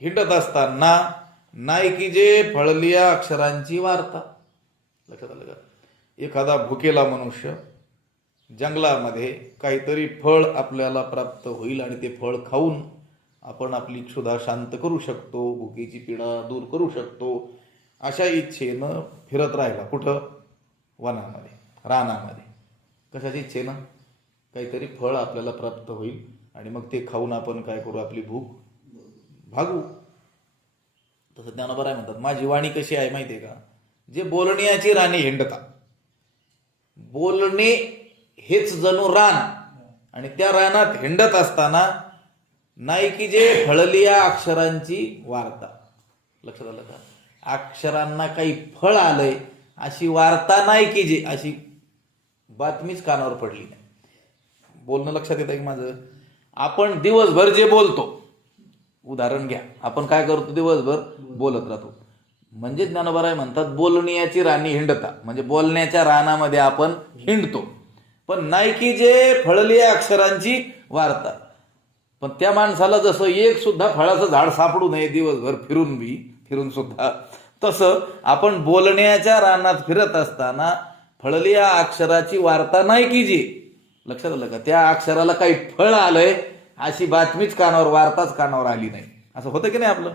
हिंडत असताना नाही की जे फळलिया अक्षरांची वार्ता. लक्षात आलं का? एखादा भुकेला मनुष्य जंगलामध्ये काहीतरी फळ आपल्याला प्राप्त होईल आणि ते फळ खाऊन आपण आपली क्षुधा शांत करू शकतो, भुकेची पीडा दूर करू शकतो, अशा इच्छेनं फिरत राहिला. कुठं? वनामध्ये, रानामध्ये. कशाची इच्छेनं? काहीतरी फळ आपल्याला प्राप्त होईल आणि मग ते खाऊन आपण काय करू, आपली भूक भागू. तसं ज्ञानोबा राय म्हणतात, माझी वाणी कशी आहे माहिती आहे का? जे बोलण्याची राणी हिंडता. बोलणे हेच जणू रान, आणि त्या रानात हिंडत असताना नाही की जे फळलिया अक्षरांची वार्ता. लक्षात आलं का? अक्षरांना काही फळ आलंय अशी वार्ता नाही की जे, अशी बातमीच कानावर पडली नाही. बोलणं लक्षात येतं की माझं? आपण दिवसभर जे बोलतो, उदाहरण घ्या, आपण काय करतो? दिवसभर बोलत राहतो. म्हणजे ज्ञानोबा राय म्हणतात, बोलण्याची राणी हिंडता, म्हणजे बोलण्याच्या रानामध्ये आपण हिंडतो, पण नाही की जे फळलिया अक्षरांची वार्ता. पण त्या माणसाला जसं एक सुद्धा फळाचं झाड सापडू नये दिवसभर फिरून सुद्धा, तसं आपण बोलण्याच्या रानात फिरत असताना फळलिया अक्षराची वार्ता नाही की जी, लक्षात आलं का? त्या अक्षराला काही फळ आलंय अशी बातमीच कानावर, वार्ताच कानावर आली नाही. असं होतं की नाही?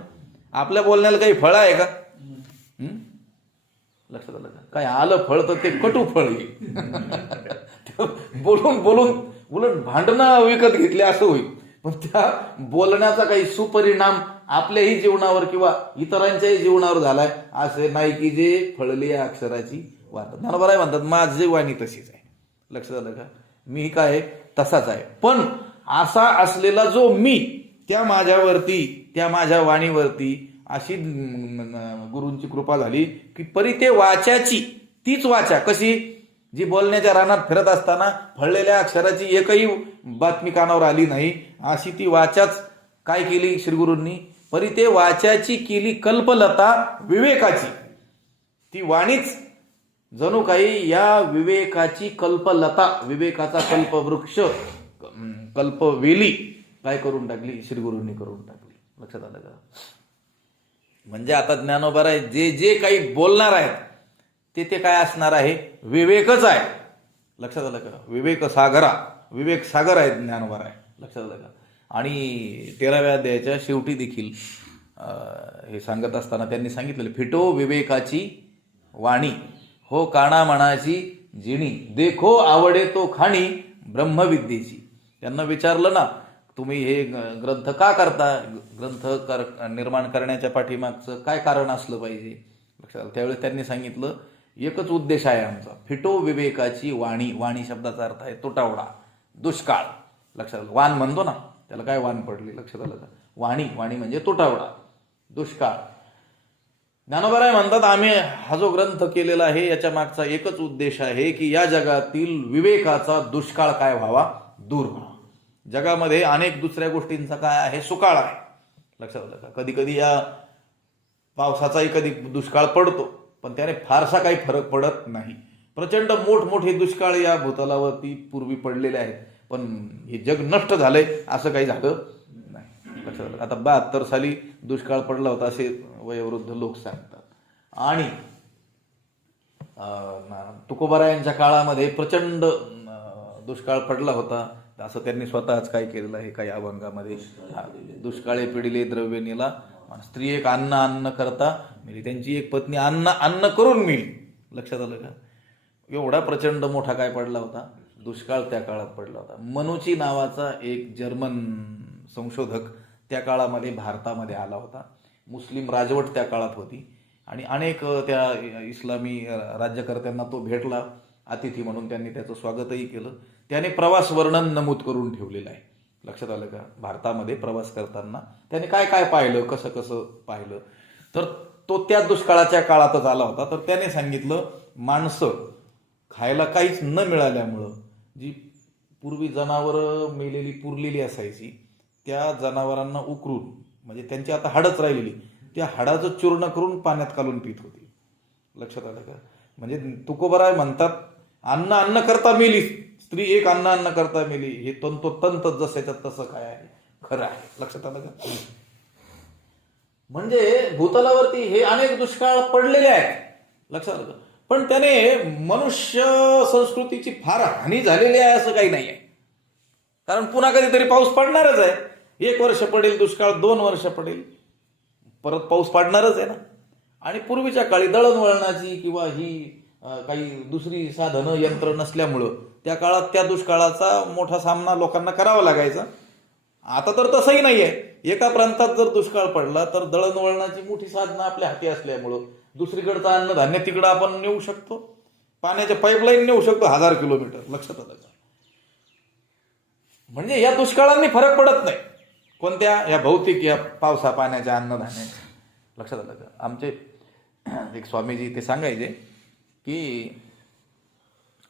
आपल्या बोलण्याला काही फळ आहे का? लक्षात आलं का? काय आलं फळ तर ते कटू फळ येईल. बोलून उलट भांडणं विकत घेतले असं होईल. पण त्या बोलण्याचा काही सुपरिणाम आपल्याही जीवनावर किंवा इतरांच्याही जीवनावर झालाय असे नाही की जे फळलिया अक्षराची वार्ता. ज्ञानोबा राय म्हणतात, माझी वाणी तशीच आहे. लक्षात आलं का? मी काय तसाच आहे. पण असा असलेला जो मी, त्या माझ्या वाणीवरती अशी गुरूंची कृपा झाली की परी ते वाचाची, तीच वाचा कशी, जी बोलण्याच्या रानात फिरत असताना फळलेल्या अक्षराची एकही बातमी कानावर आली नाही, अशी ती वाचाच काय केली श्रीगुरूंनी? परी ते वाचाची केली कल्पलता विवेकाची. ती वाणीच जणू काही या विवेकाची कल्पलता, विवेकाचा कल्पवृक्ष, कल्पवेली काय करून टाकली? श्रीगुरूंनी करून टाकली. लक्षात आलं का? म्हणजे आता ज्ञानोबा राय जे काही बोलणार आहेत ते काय असणार आहे? विवेकच आहे. लक्षात आलं का? विवेक सागर आहेत ज्ञानोबा राय. लक्षात आलं का? आणि 13व्या अध्यायाच्या शेवटी देखील हे सांगत असताना त्यांनी सांगितलेलं, फिटो विवेकाची वाणी, हो काना मनाची जिणी, देखो आवडे तो खाणी ब्रह्मविद्येची. त्यांना विचारलं ना, तुम्ही हे ग्रंथ का करता? ग्रंथ निर्माण करण्याच्या पाठीमागचं काय कारण असलं पाहिजे? लक्षात. त्यावेळेस त्यांनी सांगितलं, एकच उद्देश आहे आमचा, फिटो विवेकाची वाणी. वाणी शब्दाचा अर्थ आहे तुटवडा, दुष्काळ. लक्षात आलं? वाण म्हणतो ना, त्याला काय वाण पडली? लक्षात आलं का? वाणी म्हणजे तुटवडा, दुष्काळ. ज्ञानोबा राय म्हणतात, आम्ही हा जो ग्रंथ केलेला आहे याच्या मागचा एकच उद्देश आहे की या जगातील विवेकाचा दुष्काळ काय व्हावा? दूर व्हावा. जगामध्ये अनेक दुसऱ्या गोष्टींचा काय आहे? सुकाळ आहे. लक्षात आलं का? कधी कधी या पावसाचाही कधी दुष्काळ पडतो, पण त्याने फारसा काही फरक पडत नाही. प्रचंड मोठमोठे दुष्काळ या भूतलावरती पूर्वी पडलेले आहेत, पण हे जग नष्ट झालंय असं काही झालं नाही. लक्षात आलं? आता 72 साली दुष्काळ पडला होता असे वयोवृद्ध लोक सांगतात. आणि तुकोबारायांच्या काळामध्ये प्रचंड दुष्काळ पडला होता, असं त्यांनी स्वतःच काय केलेलं आहे काही अभंगामध्ये. दुष्काळे पिडिले द्रव्य नेला, स्त्री एक अन्न करता मिली, त्यांची एक पत्नी अन्न करून मिली. लक्षात आलं का? एवढा प्रचंड मोठा काय पडला होता? दुष्काळ त्या काळात पडला होता. मनुची नावाचा एक जर्मन संशोधक त्या काळामध्ये भारतामध्ये आला होता. मुस्लिम राजवट त्या काळात होती आणि अनेक त्या इस्लामी राज्यकर्त्यांना तो भेटला अतिथी म्हणून. त्यांनी त्याचं स्वागतही केलं. त्याने प्रवास वर्णन नमूद करून ठेवलेलं आहे. लक्षात आलं का? भारतामध्ये प्रवास करताना त्याने काय काय पाहिलं, कसं कसं पाहिलं. तर तो त्या दुष्काळाच्या काळातच आला होता. तर त्याने सांगितलं, माणसं खायला काहीच न मिळाल्यामुळं जी पूर्वी जनावरं मेलेली पुरलेली असायची, त्या जनावरांना उकरून, म्हणजे त्यांची आता हाडच राहिलेली, त्या हाडाचं चूर्ण करून पाण्यात घालून पित होती. लक्षात आलं का? म्हणजे तुकोबाराय म्हणतात, अन्न करता मेली स्त्री एक अन्न करता मेली. हे तंत जसं तसं काय आहे, खरं आहे. लक्षात आलं का? म्हणजे भूतलावरती हे अनेक दुष्काळ पडलेले आहेत. लक्षात आलं का? पण त्याने मनुष्य संस्कृतीची फार हानी झालेली आहे असं काही नाही आहे. कारण पुन्हा कधीतरी पाऊस पडणारच आहे. 1 वर्ष पडेल दुष्काळ, 2 वर्ष पडेल, परत पाऊस पडणारच आहे ना. आणि पूर्वीच्या काळी दळणवळणाची किंवा ही काही दुसरी साधनं यंत्र नसल्यामुळं त्या काळात त्या दुष्काळाचा मोठा सामना लोकांना करावा लागायचा. आता तर तसंही नाही आहे. एका प्रांतात जर दुष्काळ पडला तर दळणवळणाची मोठी साधनं आपल्या हाती असल्यामुळं दुसरीकडचं अन्नधान्य तिकडं आपण नेऊ शकतो. पाण्याच्या पाईपलाईन नेऊ शकतो 1000 किलोमीटर. लक्षात आलं का? म्हणजे या दुष्काळांनी फरक पडत नाही कोणत्या या भौतिक या पावसा पाण्याच्या अन्नधान्याच्या. लक्षात आलं का? आमचे एक स्वामीजी ते सांगायचे की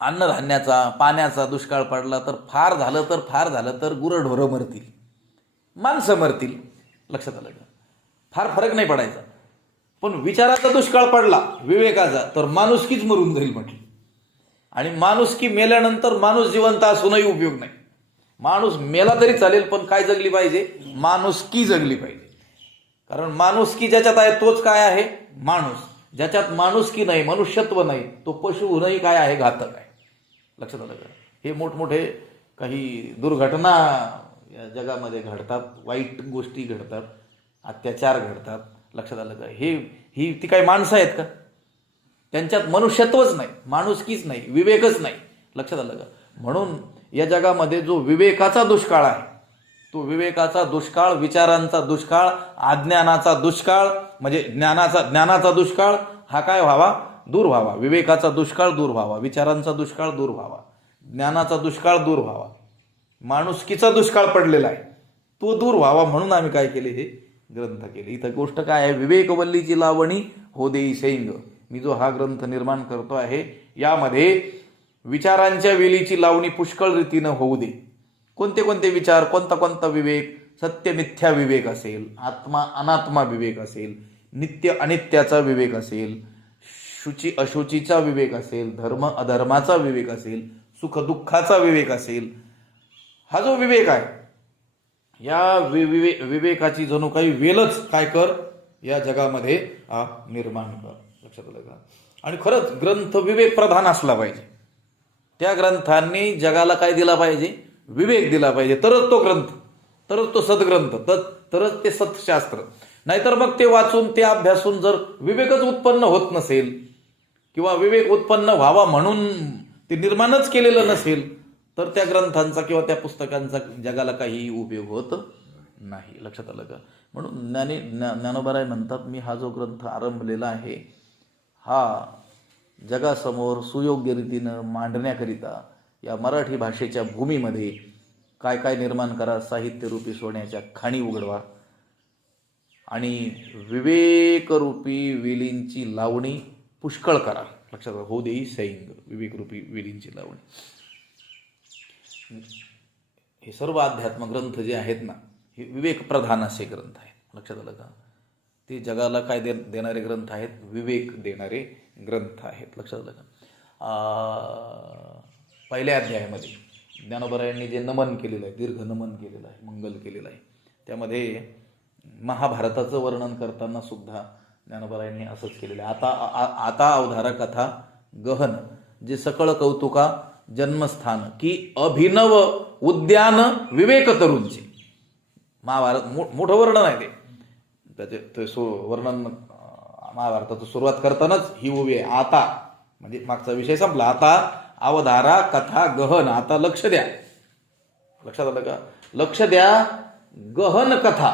अन्नधान्याचा पाण्याचा दुष्काळ पडला तर फार झालं तर गुरंढोरं मरतील, माणसं मरतील. लक्षात आलं का? फार फरक नाही पडायचा. पण विचाराचा दुष्काळ पडला विवेकाचा तर माणुसकीच मरून जाईल म्हटली. आणि माणुसकी मेल्यानंतर माणूस जिवंत असूनही उपयोग नाही. माणूस मेला तरी चालेल पण काय जगली पाहिजे? माणुसकी जगली पाहिजे. कारण माणुसकी ज्याच्यात आहे तोच काय आहे? माणूस. ज्याच्यात माणुसकी नाही, मनुष्यत्व नाही, तो पशुहूनही काय आहे? घातक आहे. लक्षात आलं का? हे मोठमोठे काही दुर्घटना या जगामध्ये घडतात, वाईट गोष्टी घडतात, अत्याचार घडतात. लक्षात आलं का? ही ती काही माणसं आहेत का? त्यांच्यात मनुष्यत्वच नाही, माणुसकीच नाही, विवेकच नाही. लक्षात आलं का? म्हणून या जगामध्ये जो विवेकाचा दुष्काळ आहे, तो विवेकाचा दुष्काळ, विचारांचा दुष्काळ, अज्ञानाचा दुष्काळ, म्हणजे ज्ञानाचा दुष्काळ हा काय व्हावा? दूर व्हावा. विवेकाचा दुष्काळ दूर व्हावा, विचारांचा दुष्काळ दूर व्हावा, ज्ञानाचा दुष्काळ दूर व्हावा, माणुसकीचा दुष्काळ पडलेला आहे तो दूर व्हावा. म्हणून आम्ही काय केले? हे ग्रंथ केले. इथं गोष्ट काय आहे? विवेकवल्लीची लावणी हो देई सैंग. मी जो हा ग्रंथ निर्माण करतो आहे यामध्ये विचारांच्या वेलीची लावणी पुष्कळ रीतीनं होऊ दे. कोणते कोणते विचार, कोणता विवेक? सत्य मिथ्या विवेक असेल, आत्मा अनात्मा विवेक असेल, नित्य अनित्याचा विवेक असेल, शुची अशुचीचा विवेक असेल, धर्म अधर्माचा विवेक असेल, सुख दुःखाचा विवेक असेल. हा जो विवेक आहे या विवेकाची जणू काही वेलच काय कर? या जगामध्ये निर्माण कर. लक्षात आलं का? आणि खरंच ग्रंथ विवेक प्रधान असला पाहिजे. त्या ग्रंथांनी जगाला काय दिला पाहिजे? विवेक दिला पाहिजे. तरच तो ग्रंथ, तरच तो सद्ग्रंथ, तरच ते सत्शास्त्र. नाहीतर मग ते वाचून ते अभ्यासून जर विवेकच उत्पन्न होत नसेल किंवा विवेक उत्पन्न व्हावा म्हणून ते निर्माणच केलेलं नसेल तर त्या ग्रंथांचा किंवा त्या पुस्तकांचा जगाला काही उपयोग होत नाही. लक्षात आलं का? म्हणून ज्ञानोबाराय म्हणतात, मी हा जो ग्रंथ आरंभलेला आहे हा जगासमोर सुयोग्य रीतीनं मांडण्याकरिता या मराठी भाषेच्या भूमीमध्ये काय काय निर्माण करा? साहित्यरूपी सोन्याच्या खाणी उघडवा आणि विवेकरूपी वेलींची लावणी पुष्कळ करा. लक्षात हो देई सैंग. विवेकरूपी वेलींची लावणी. हे सर्व अध्यात्म ग्रंथ जे आहेत ना हे विवेक प्रधान असे ग्रंथ आहेत. लक्षात आलं का? ते जगाला काय देणारे ग्रंथ आहेत? विवेक देणारे ग्रंथ आहेत. लक्षात आलं का? पहिल्या अध्यायामध्ये ज्ञानोबरायांनी जे नमन केलेलं आहे, दीर्घ नमन केलेलं आहे, मंगल केलेलं आहे, त्यामध्ये महाभारताचं वर्णन करताना सुद्धा ज्ञानोबरायांनी असंच केलेलं आहे. आता अवधारा कथा गहन जे सकळ कौतुका जन्मस्थान की अभिनव उद्यान विवेक तरुंचे. महाभारत मोठं वर्णन आहे ते. त्याचे वर्णन महाभारताचं सुरुवात करतानाच ही उभी आहे. आता म्हणजे मागचा विषय संपला. आता अवधारा कथा गहन. आता लक्ष द्या. लक्षात आलं का? लक्ष द्या. गहन कथा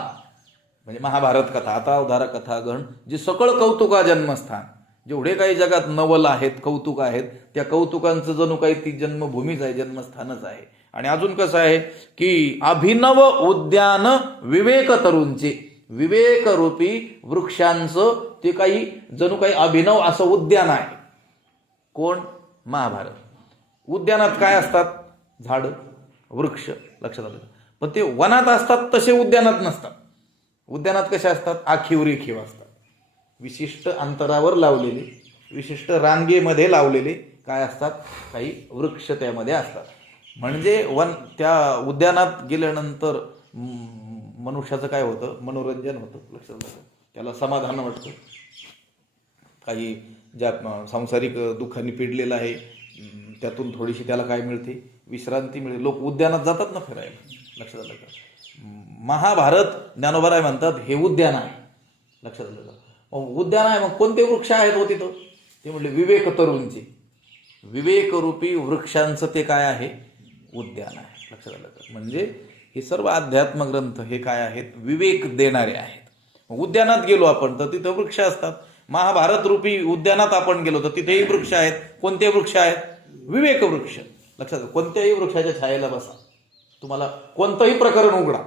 म्हणजे महाभारत कथा. आता अवधारा कथा गहन जी सकळ कौतुका जन्मस्थान. जेवढे काही जगात नवल आहेत, कौतुक आहेत, त्या कौतुकांचं जणू काही ती जन्मभूमीच आहे, जन्मस्थानच आहे. आणि अजून कसं आहे की अभिनव उद्यान विवेक तरुंचे. विवेकरूपी वृक्षांचं ते काही जणू काही अभिनव असं उद्यान आहे. कोण? महाभारत. उद्यानात काय असतात? झाड, वृक्ष. लक्षात आलं. पण ते वनात असतात तसे उद्यानात नसतात. उद्यानात कसे असतात? आखीव रेखीव असतात. विशिष्ट अंतरावर लावलेले, विशिष्ट रांगेमध्ये लावलेले काय असतात? काही वृक्ष त्यामध्ये असतात. म्हणजे त्या उद्यानात गेल्यानंतर मनुष्याचं काय होतं? मनोरंजन होतं. लक्षात आलं. त्याला समाधान वाटतं. काही ज्या सांसारिक दुःखांनी पिडलेलं आहे त्यातून थोडीशी त्याला काय मिळते? विश्रांती मिळते. लोक उद्यानात जातात ना फिरायला. लक्षात आलं का? महाभारत ज्ञानोबराय म्हणतात हे उद्यान आहे. लक्षात आलं का? मग उद्यान आहे, मग कोणते वृक्ष आहेत हो तिथं? ते म्हणले विवेक तरुंचे. विवेकरूपी वृक्षांचं ते काय आहे? उद्यान आहे. लक्षात आलं का? म्हणजे हे सर्व अध्यात्म ग्रंथ हे काय आहेत? विवेक देणारे आहेत. उद्यानात गेलो आपण तर तिथं वृक्ष असतात. महाभारत रूपी उद्यानात आपण गेलो तर तिथेही वृक्ष आहेत. कोणते वृक्ष आहेत? विवेक वृक्ष. लक्षात, कोणत्याही वृक्षाच्या छायेला बसा, तुम्हाला कोणतंही प्रकरण उघडा,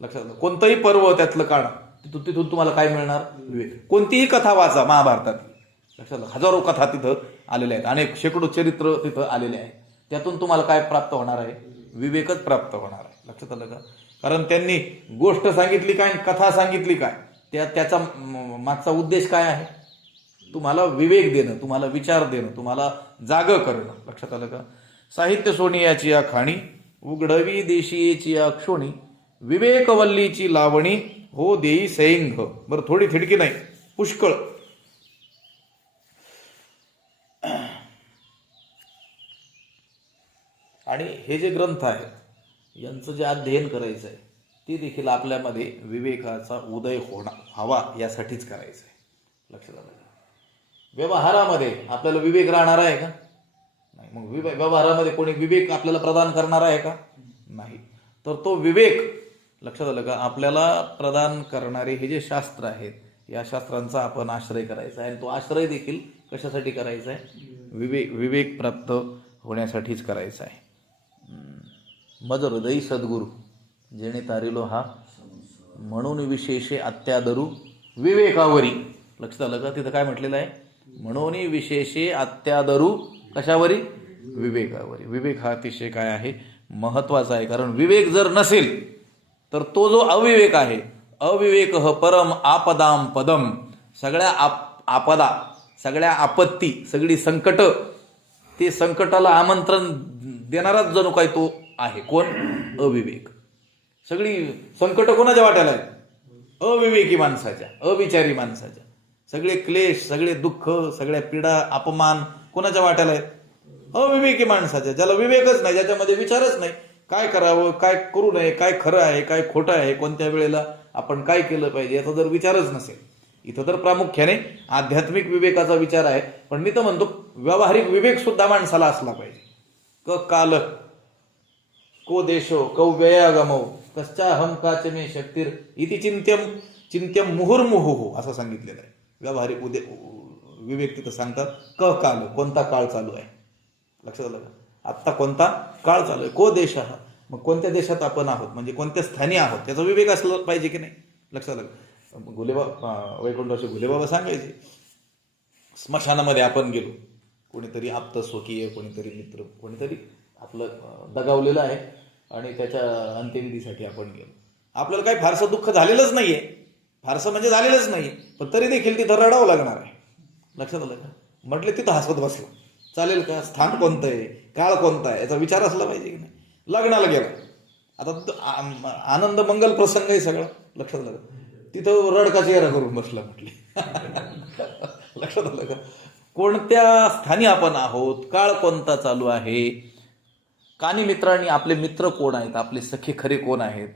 लक्षात, कोणतंही पर्व त्यातलं काढा, तिथून तुम्हाला काय मिळणार? विवेक. कोणतीही कथा वाचा महाभारतातली, लक्षात, हजारो कथा तिथं आलेल्या आहेत, अनेक शेकडो चरित्र तिथं आलेले आहेत. त्यातून तुम्हाला काय प्राप्त होणार आहे? विवेकच प्राप्त होणार आहे. लक्षात आलं का? कारण त्यांनी गोष्ट सांगितली काय, कथा सांगितली काय, त्याचा मागचा उद्देश काय आहे? तुम्हाला विवेक देणं, तुम्हाला विचार देणं, तुम्हाला जागं करणं. लक्षात आलं का? साहित्य सोनियाची या खाणी, उघडवी देशीची या क्षोणी, विवेकवल्लीची लावणी हो देई सैंघ. बरं, थोडी थिडकी नाही, पुष्कळ. आणि हे जे ग्रंथ आहेत यांचं जे अध्ययन करायचं आहे ते देखील आपल्यामध्ये विवेकाचा उदय हवा यासाठीच करायचं आहे. लक्षात आलं का? व्यवहारामध्ये आपल्याला विवेक राहणार आहे का? नाही. मग व्यवहारामध्ये कोणी विवेक आपल्याला प्रदान करणार आहे का? नाही. तर तो विवेक, लक्षात आलं का, आपल्याला प्रदान करणारे हे जे शास्त्र आहेत या शास्त्रांचा आपण आश्रय करायचा आहे. आणि तो आश्रय देखील कशासाठी करायचा आहे? विवेक प्राप्त होण्यासाठीच करायचा आहे. मज हृदयी सद्गुरू जेणे तारिलो हा, म्हणून विशेषे अत्यादरू विवेकावरी. लक्षात आलं का? तिथं काय म्हटलेलं आहे? म्हणून विशेषे अत्यादरू कशावरी? विवेकावरी. विवेक हा अतिशय काय आहे? महत्वाचा आहे. कारण विवेक जर नसेल तर तो जो अविवेक आहे, अविवेक परम आपदाम पदम, सगळ्या आपदा, सगळ्या आपत्ती, सगळी संकट, ते संकटाला आमंत्रण देणाराच जणू काय तो आहे. कोण? अविवेक. सगळी संकट कोणाच्या वाट्याला आहेत? अविवेकी माणसाच्या, अविचारी माणसाच्या. सगळे क्लेश, सगळे दुःख, सगळ्या पीडा, अपमान कोणाच्या वाट्याला आहेत? अविवेकी माणसाच्या, ज्याला विवेकच नाही, ज्याच्यामध्ये विचारच नाही. काय करावं, काय करू नये, काय खरं आहे, काय खोटं आहे, कोणत्या वेळेला आपण काय केलं पाहिजे याचा जर विचारच नसेल. इथं तर प्रामुख्याने आध्यात्मिक विवेकाचा विचार आहे, पण मी तर म्हणतो व्यावहारिक विवेक सुद्धा माणसाला असला पाहिजे. क काल को देशो कौ व्ययागमो कश्चा हम काच मे शक्तीर इति चिंत्यम मुहुर्मुहुः असं सांगितलेलं आहे. व्यावहारिक विवेक तिथं सांगतात. क काल, कोणता काळ चालू आहे. लक्षात आलं का? आत्ता कोणता काळ चालू आहे. को देश हा, मग कोणत्या देशात आपण आहोत, म्हणजे कोणत्या स्थानी आहोत, त्याचा विवेक असला पाहिजे की नाही. लक्षात आलं. वैकुंठाचे घुलेबाबा सांगायचे, स्मशानामध्ये आपण गेलो, कोणीतरी आप्त स्वकीय, कोणीतरी मित्र, कोणीतरी आपलं दगावलेलं आहे आणि त्याच्या अंत्यविधीसाठी आपण गेलो. आपल्याला काही फारसं दुःख झालेलंच नाहीये, फारसं म्हणजे झालेलंच नाही, पण तरी देखील तिथं रडावं लागणार आहे. लक्षात आलं का? म्हटले तिथं हसत बसलं चालेल का? स्थान कोणतं आहे, काळ कोणता आहे याचा विचार असला पाहिजे की नाही. लग्नाला गेला, आता आनंद मंगल प्रसंग आहे सगळं. लक्षात आलं का? तिथं रडका चेहरा करून बसला म्हटले. लक्षात आलं का? कोणत्या स्थानी आपण आहोत, काळ कोणता चालू आहे, कानी मित्रांनी, आपले मित्र कोण आहेत, आपले सखे खरे कोण आहेत.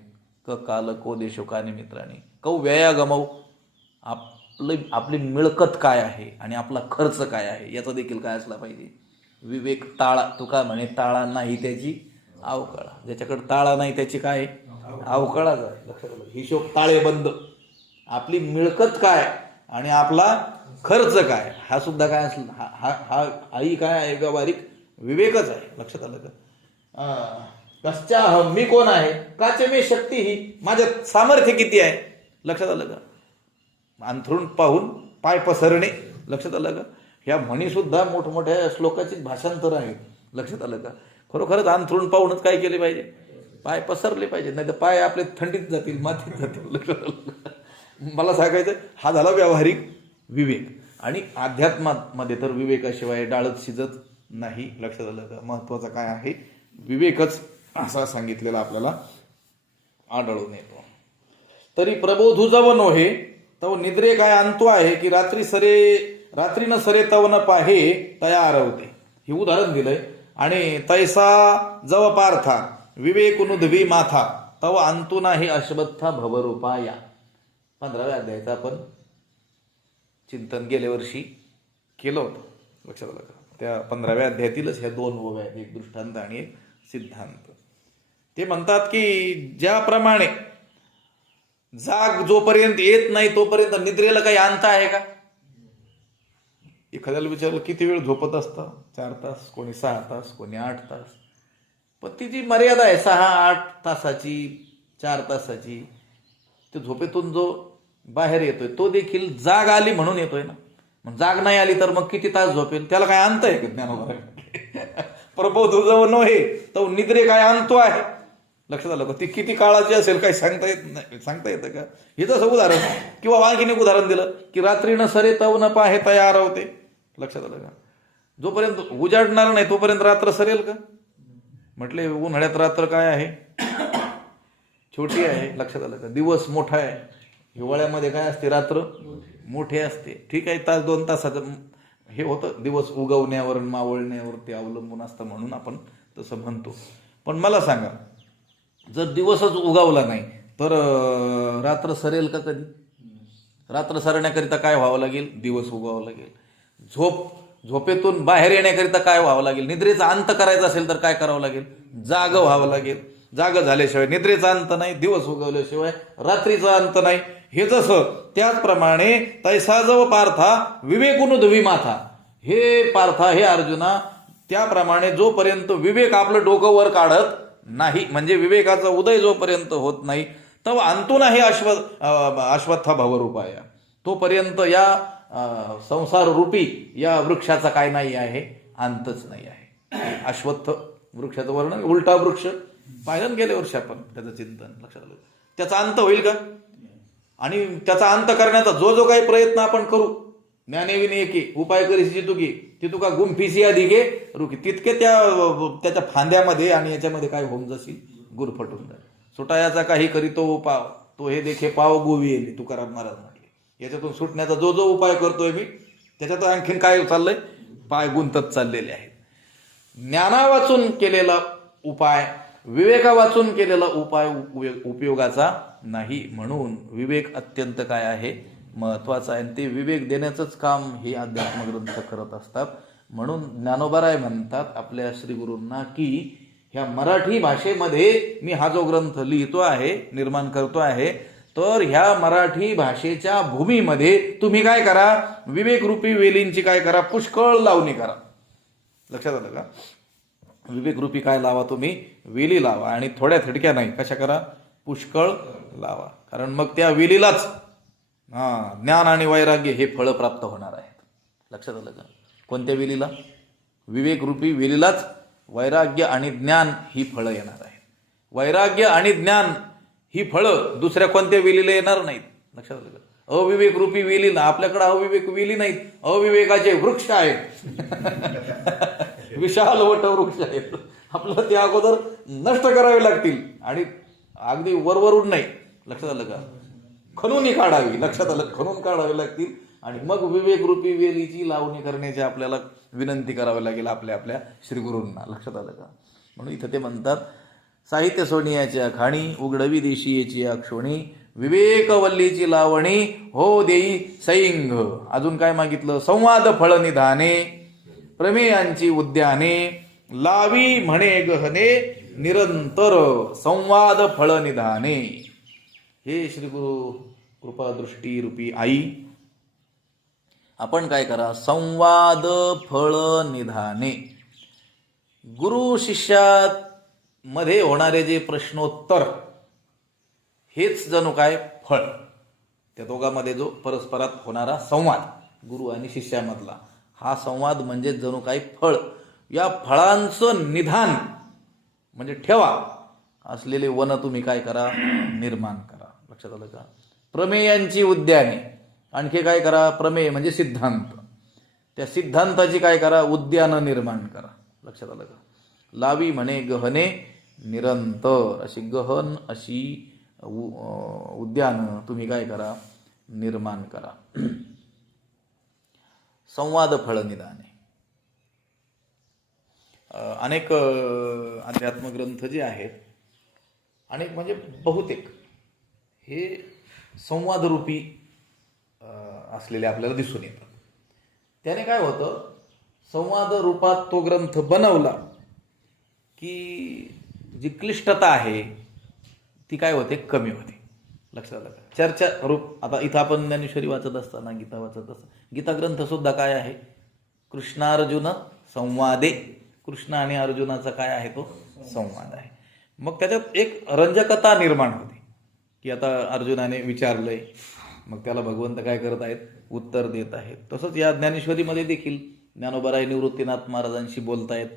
क काल को देशो कानी मित्रांनी कौ व्यया गमव, आपली मिळकत काय आहे आणि आपला खर्च काय आहे याचा देखील काय असला पाहिजे? विवेक. ताळा, तुका म्हणे ताळा नाही त्याची अवकाळा, ज्याच्याकडे ताळा नाही त्याची काय अवकाळा. लक्षात आलं? हिशोब ताळेबंद. आपली मिळकत काय आणि आपला खर्च काय हा सुद्धा काय असला, हाही काय आहे? व्यावहारिक विवेकच आहे. लक्षात आलं का? कश्चा, मी कोण आहे, काचे मे शक्ती ही, माझ्यात सामर्थ्य किती आहे. लक्षात आलं का? अंथरूण पाहून पाय पसरणे. लक्षात आलं का? ह्या म्हणी सुद्धा मोठमोठ्या श्लोकाची भाषांतर आहेत. लक्षात आलं का? खरोखरच अंथरूण पाहूनच काय केले पाहिजे? पाय पसरले पाहिजे, नाही तर पाय आपले थंडीत जातील, मातीत जातील. लक्षात आलं का? मला सांगायचं हा झाला व्यावहारिक विवेक. आणि अध्यात्मामध्ये तर विवेकाशिवाय डाळच शिजत नाही. लक्षात आलं का? महत्वाचा काय आहे? विवेकच असा सांगितलेला आपल्याला आढळून येतो. तरी प्रबोधू जव नोहे तव निद्रे काय आणतो आहे की रात्री न सरे तव न पाहे तया आरवते. हे उदाहरण दिलंय. आणि तैसा जव पार्था विवेक नुधवी माथा तव अंतु नाही अश्वत्था भवरूपाया. 15व्या अध्यायाचं आपण चिंतन गेल्या वर्षी केलं होतं, लक्षात आलं का? त्या 15व्या अध्यायातीलच ह्या 2 ओव्या आहेत, एक दृष्टांत आणि एक सिद्धांत. ते म्हणतात की ज्याप्रमाणे जाग जोपर्यंत येत नाही तोपर्यंत निद्रेला काही अंत आहे का? एखाद्याला विचारलं किती वेळ झोपत असतं? 4 तास, कोणी 6 तास, कोणी 8 तास. पण तिची मर्यादा आहे 6-8 तासाची, 4 तासाची. ते झोपेतून जो बाहेर येतोय तो देखील जाग आली म्हणून येतोय ना. मग जाग नाही आली तर मग किती तास झोपेल? त्याला काय अंत आहे का ज्ञानोबा? प्रबोध जवळ नव्हे तो निद्रे काय अंतो आहे? लक्षात आलं का? ती किती काळाची असेल काही सांगता येत नाही. सांगता येतं का? हे तसं उदाहरण. किंवा आणखीन एक उदाहरण दिलं की रात्री न सरे तव न पाहे तयार होते. लक्षात आलं का? जोपर्यंत उजाडणार नाही तोपर्यंत रात्र सरेल का? म्हटले उन्हाळ्यात रात्र काय आहे? छोटी आहे. लक्षात आलं का? दिवस मोठा आहे. हिवाळ्यामध्ये काय असते? रात्र मोठे असते. ठीक आहे, 1-2 तासाचं हे होतं. दिवस उगवण्यावर मावळण्यावर ते अवलंबून असतं म्हणून आपण तसं म्हणतो. पण मला सांगा, जर दिवसच उगवला नाही तर रात्र सरेल का कधी? रात्र सरण्याकरिता काय व्हावं लागेल? दिवस उगवावं लागेल. झोपेतून बाहेर येण्याकरिता काय व्हावं लागेल? निद्रेचा अंत करायचा असेल तर काय करावं लागेल? जाग व्हावं लागेल. जाग झाल्याशिवाय निद्रेचा अंत नाही, दिवस उगवल्याशिवाय रात्रीचा अंत नाही. हे जसं त्याचप्रमाणे तैसा जव पार्था विवेकुनुधवी माथा. हे पार्था, हे अर्जुना, त्याप्रमाणे जोपर्यंत विवेक आपलं डोकं वर काढत नाही, म्हणजे विवेकाचा उदय जोपर्यंत होत नाही, तव अंतू नाही अश्वत्था भवरूपाय, तोपर्यंत या संसार रूपी या वृक्षाचा काय नाही आहे? अंतच नाही आहे. अश्वत्थ वृक्षाचं वर्णन, उलटा वृक्ष पाहिलं गेल्या वर्षी आपण त्याचं चिंतन. लक्षात आलं? त्याचा अंत होईल का? आणि त्याचा अंत करण्याचा जो काही प्रयत्न आपण करू, ज्ञानेविने एके उपाय करीशी तुकी ती तुका गुंफिसी अधिके रुकी, तितके त्याच्या फांद्यामध्ये आणि याच्यामध्ये काय होऊन जाशील? गुरफटून जाईल. सुटायाचा काही करीतो पाव तो हे देखे पाव गोवी येली, तुकाराम महाराज म्हटले. याच्यातून सुटण्याचा जो उपाय करतोय मी, त्याच्यात आणखीन काय चाललंय? पाय गुंतत चाललेले आहेत. ज्ञाना वाचून केलेला उपाय, विवेका वाचून केलेला उपाय उपयोगाचा नाही. म्हणून विवेक अत्यंत काय आहे? महत्वाचं आहे. आणि ते विवेक देण्याचंच काम हे अध्यात्मग्रंथ करत असतात. म्हणून ज्ञानोबाराय म्हणतात आपल्या श्रीगुरूंना की ह्या मराठी भाषेमध्ये मी हा जो ग्रंथ लिहितो आहे, निर्माण करतो आहे, तर ह्या मराठी भाषेच्या भूमीमध्ये तुम्ही काय करा? विवेकरूपी वेलींची काय करा? पुष्कळ लावणी करा. लक्षात आलं का? विवेकरूपी काय लावा? तुम्ही वेली लावा. आणि थोड्या थडक्या नाही, कशा करा? पुष्कळ लावा. कारण मग त्या वेलीलाच ज्ञान आणि वैराग्य हे फळं प्राप्त होणार आहेत. लक्षात आलं का? कोणत्या वेलीला? विवेकरूपी वेलीलाच वैराग्य आणि ज्ञान ही फळं येणार आहेत. वैराग्य आणि ज्ञान ही फळं दुसऱ्या कोणत्या वेलीला येणार नाहीत. लक्षात आलं का? अविवेकरूपी वेलीला, आपल्याकडे अविवेक वेली नाहीत, अविवेकाचे वृक्ष आहेत. विशाल वट वृक्ष आहेत. आपल्याला ते अगोदर नष्ट करावे लागतील आणि अगदी वरवरून नाही. लक्षात आलं का? खणून काढावी. लक्षात आलं? खणून काढावे लागतील आणि मग विवेकरूपी वेलीची लावणी करण्याची आपल्याला विनंती करावी लागेल आपल्या श्रीगुरूंना. लक्षात आलं का? म्हणून इथं ते म्हणतात, साहित्य सोनियाच्या खाणी उघडवी देशीयेची अक्षोणी, विवेकवल्लीची लावणी हो देई सैंग. अजून काय मागितलं? संवाद फळ निधाने प्रमेयांची उद्याने, लावी म्हणे गहने निरंतर संवाद फळ निधाने. हे श्रीगुरु कृपादृष्टी रूपी आई, आपण काय करा? संवाद फळ निधाने. गुरु शिष्यात मध्ये होणारे जे प्रश्नोत्तर हेच जणू काय फळ. त्या दोघांमध्ये जो परस्परात होणारा संवाद गुरु आणि शिष्यामधला, हा संवाद म्हणजे जणू काही फळ. या फळांचं निधान म्हणजे ठेवा असलेले वन तुम्ही काय करा? निर्माण करा. लक्षात आलं का? प्रमेयांची उद्याने, आणखी काय करा? प्रमेय म्हणजे सिद्धांत, त्या सिद्धांताची काय करा? उद्यानं निर्माण करा. लक्षात आलं का? लावी म्हणे गहने निरंतर, अशी गहन अशी उद्यानं तुम्ही काय करा? निर्माण करा. संवाद फळ निधाने. अनेक अध्यात्मग्रंथ जे आहेत आणि म्हणजे बहुतेक हे संवादरूपी असलेले आपल्याला दिसून येतात. त्याने काय होतं, संवाद रूपात तो ग्रंथ बनवला की जी क्लिष्टता आहे ती काय होते, कमी होते. लक्षात आलं का? चर्चा रूप. आता इथं आपण ज्ञानेश्वरी वाचत असताना, गीता वाचत असताना, गीता ग्रंथ सुद्धा काय आहे, कृष्णार्जुन संवादे. कृष्ण आणि अर्जुनाचा काय आहे, तो संवाद आहे. मग त्याच्यात एक रंजकता निर्माण होते की आता अर्जुनाने विचारलंय, मग त्याला भगवंत काय करत आहेत, उत्तर देत आहेत. तसंच या ज्ञानेश्वरीमध्ये देखील ज्ञानोबाराय निवृत्तीनाथ महाराजांशी बोलतायत,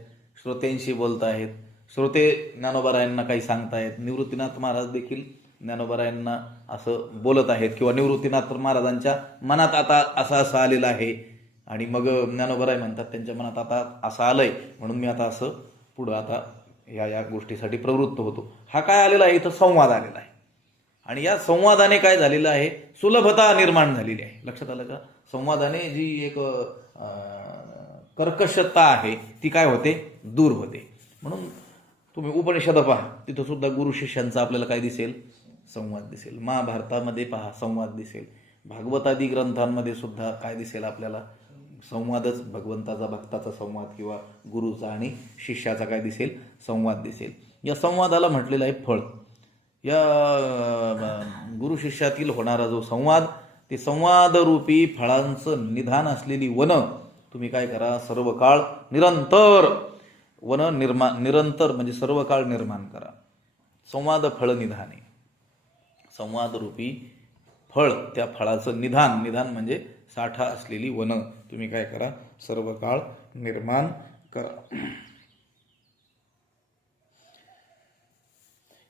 श्रोत्यांशी बोलतायत. श्रोते ज्ञानोबारायांना काही सांगतायत, निवृत्तीनाथ महाराज देखील ज्ञानोबारायांना असं बोलत आहेत, किंवा निवृत्तीनाथ महाराजांच्या मनात आता असं आलेलं आहे, आणि मग ज्ञानोबाराय म्हणतात त्यांच्या मनात आता असं आलंय, म्हणून मी आता असं पुढं आता या गोष्टीसाठी प्रवृत्त होतो. हा काय आलेला आहे, इथं संवाद आलेला आहे. आणि या संवादाने काय झालेलं आहे, सुलभता निर्माण झालेली आहे. लक्षात आलं का? संवादाने जी एक कर्कशता आहे ती काय होते, दूर होते. म्हणून तुम्ही उपनिषद पहा, तिथं सुद्धा गुरु शिष्यांचा आपल्याला काय दिसेल, संवाद दिसेल. महाभारतामध्ये पहा, संवाद दिसेल. भागवतादी ग्रंथांमध्ये सुद्धा काय दिसेल आपल्याला, संवादच. भगवंताचा भक्ताचा संवाद किंवा गुरुचा आणि शिष्याचा काय दिसेल, संवाद दिसेल. या संवादाला म्हटलेलं आहे फळ. या गुरु शिष्यातील होणारा जो संवाद, ते संवादरूपी फळांचं निधान असलेली वन तुम्ही काय करा, सर्व काळ निरंतर वन निरंतर म्हणजे सर्व काळ निर्माण करा. संवाद फळ निधाने, संवादरूपी फळ, त्या फळाचं निधान म्हणजे साठा असलेली वन तुम्ही काय करा, सर्व काळ निर्माण करा.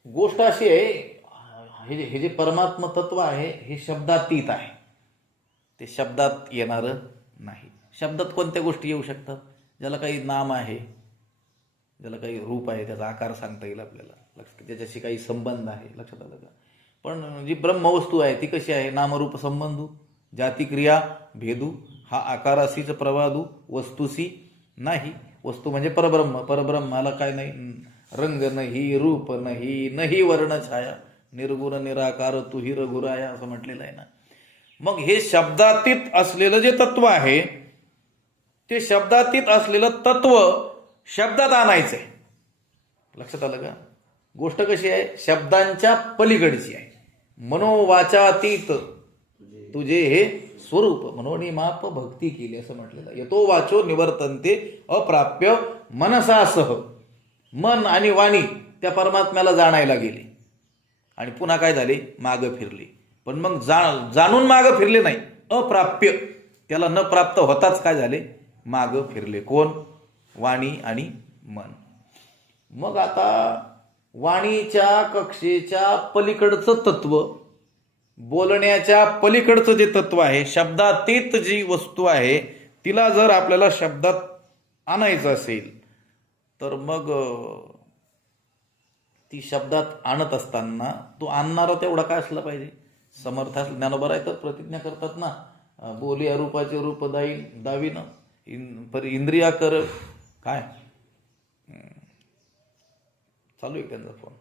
गोष्ट अशी आहे, हे जे परमात्म तत्व आहे हे शब्दातीत आहे, ते शब्दात येणारं नाही. शब्दात कोणत्या गोष्टी येऊ शकतात, ज्याला काही नाम आहे, ज्याला काही रूप आहे, त्याचा आकार सांगता येईल आपल्याला, त्याच्याशी काही संबंध आहे. लक्षात आलं का? पण जी ब्रह्मवस्तू आहे ती कशी आहे, नामरूप संबंधू, जाती क्रिया भेदू, हा आकाराशीच प्रवादू, वस्तूशी नाही. वस्तू म्हणजे परब्रह्म, परब्रह्माला काय नाही, रंग नाही, रूप नाही, नाही वर्ण छाया, निर्गुण निराकार तुही रघुराया, असं म्हटलेलं आहे ना. मग हे शब्दातीत असलेलं जे तत्व आहे, ते शब्दातीत असलेलं तत्व शब्दात आणायचंय. लक्षात आलं का? गोष्ट कशी आहे, शब्दांच्या पलीकडची आहे. मनोवाचातीत तुझे हे स्वरूप, मनोनी माप भक्ती केली असं म्हटलेलं. यतो वाचो निवर्तन्ते अप्राप्य मनसासह. मन आणि वाणी त्या परमात्म्याला जाणायला गेली आणि पुन्हा काय झाले, मागं फिरले. पण मग जाणून मागं फिरले नाही, अप्राप्य, त्याला न प्राप्त होताच काय झाले, मागं फिरले. कोण? वाणी आणि मन. मग आता वाणीच्या कक्षेच्या पलीकडचं तत्व, बोलण्याच्या पलीकडचं जे तत्व आहे, शब्दातीत जी वस्तू आहे, तिला जर आपल्याला शब्दात आणायचं असेल तर मग ती शब्दात आणत असताना तो आणणारा तेवढा काय असला पाहिजे, समर्थ असला. ज्ञानोबा तर प्रतिज्ञा करतात ना, बोली अरूपाचे रूप दावीन इंद्रिया कर. काय चालू आहे त्यांचा फोन?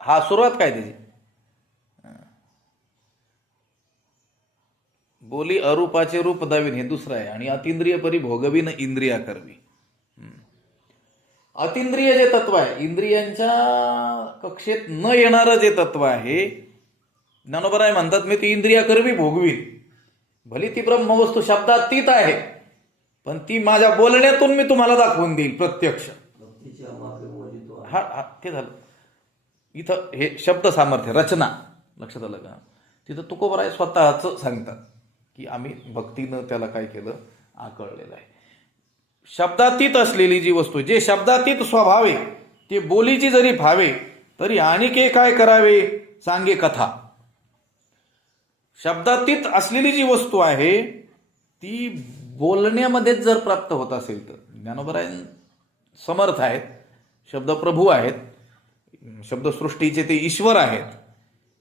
हा, सुरुवात काय त्याची, बोली अरूपाचे रूप दावीन हे दुसरं आहे, आणि अतिंद्रिय परी भोगवीन इंद्रिया करवी. अतिंद्रिय जे तत्व आहे, इंद्रियांच्या कक्षेत न येणारं जे तत्व आहे, ज्ञानोबराय म्हणतात मी ती इंद्रिया करवी भोगवी. भली ती ब्रह्मवस्तू शब्दातीत आहे, पण ती माझ्या बोलण्यातून मी तुम्हाला दाखवून देईल प्रत्यक्ष. हा, ते झालं. इथं हे शब्द सामर्थ्य, रचना. लक्षात आलं का? तिथं तुकोबराय स्वतःच सांगतात की आम्ही भक्तीनं त्याला काय केलं, आकळलेलं आहे. शब्दातीत असलेली जी वस्तू, जे शब्दातीत स्वभाव आहे, ते बोलीची जरी भावे तरी आणिके काय करावे, सांगे कथा. शब्दातीत असलेली जी वस्तू आहे ती बोलण्यामध्येच जर प्राप्त होत असेल तर ज्ञानोबराय समर्थ आहेत, शब्दप्रभू आहेत, शब्दसृष्टीचे ते ईश्वर आहेत.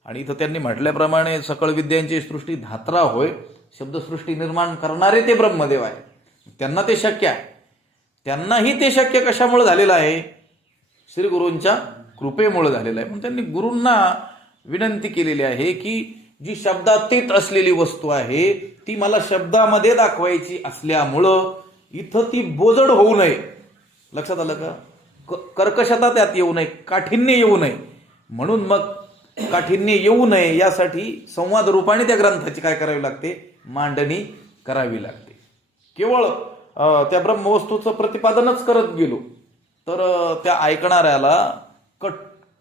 आणि इथं त्यांनी म्हटल्याप्रमाणे सकळ विद्यांची सृष्टी धात्रा होय, शब्दसृष्टी निर्माण करणारे ते ब्रह्मदेव आहेत, त्यांना ते शक्य आहे. त्यांनाही ते शक्य कशामुळे झालेलं आहे? श्री गुरूंच्या कृपेमुळे झालेलं आहे. पण त्यांनी गुरूंना विनंती केलेली आहे की जी शब्दातीत असलेली वस्तू आहे ती मला शब्दामध्ये दाखवायची असल्यामुळं इथं ती बोजड होऊ नये. लक्षात आलं का? कर्कशता त्यात येऊ नये, काठिण्य येऊ नये. म्हणून मग काठिण्य येऊ नये यासाठी संवाद रूपाने त्या ग्रंथाची काय करावी लागते? मांडणी करावी लागते. केवळ त्या ब्रह्मवस्तूचं प्रतिपादनच करत गेलो तर त्या ऐकणाऱ्याला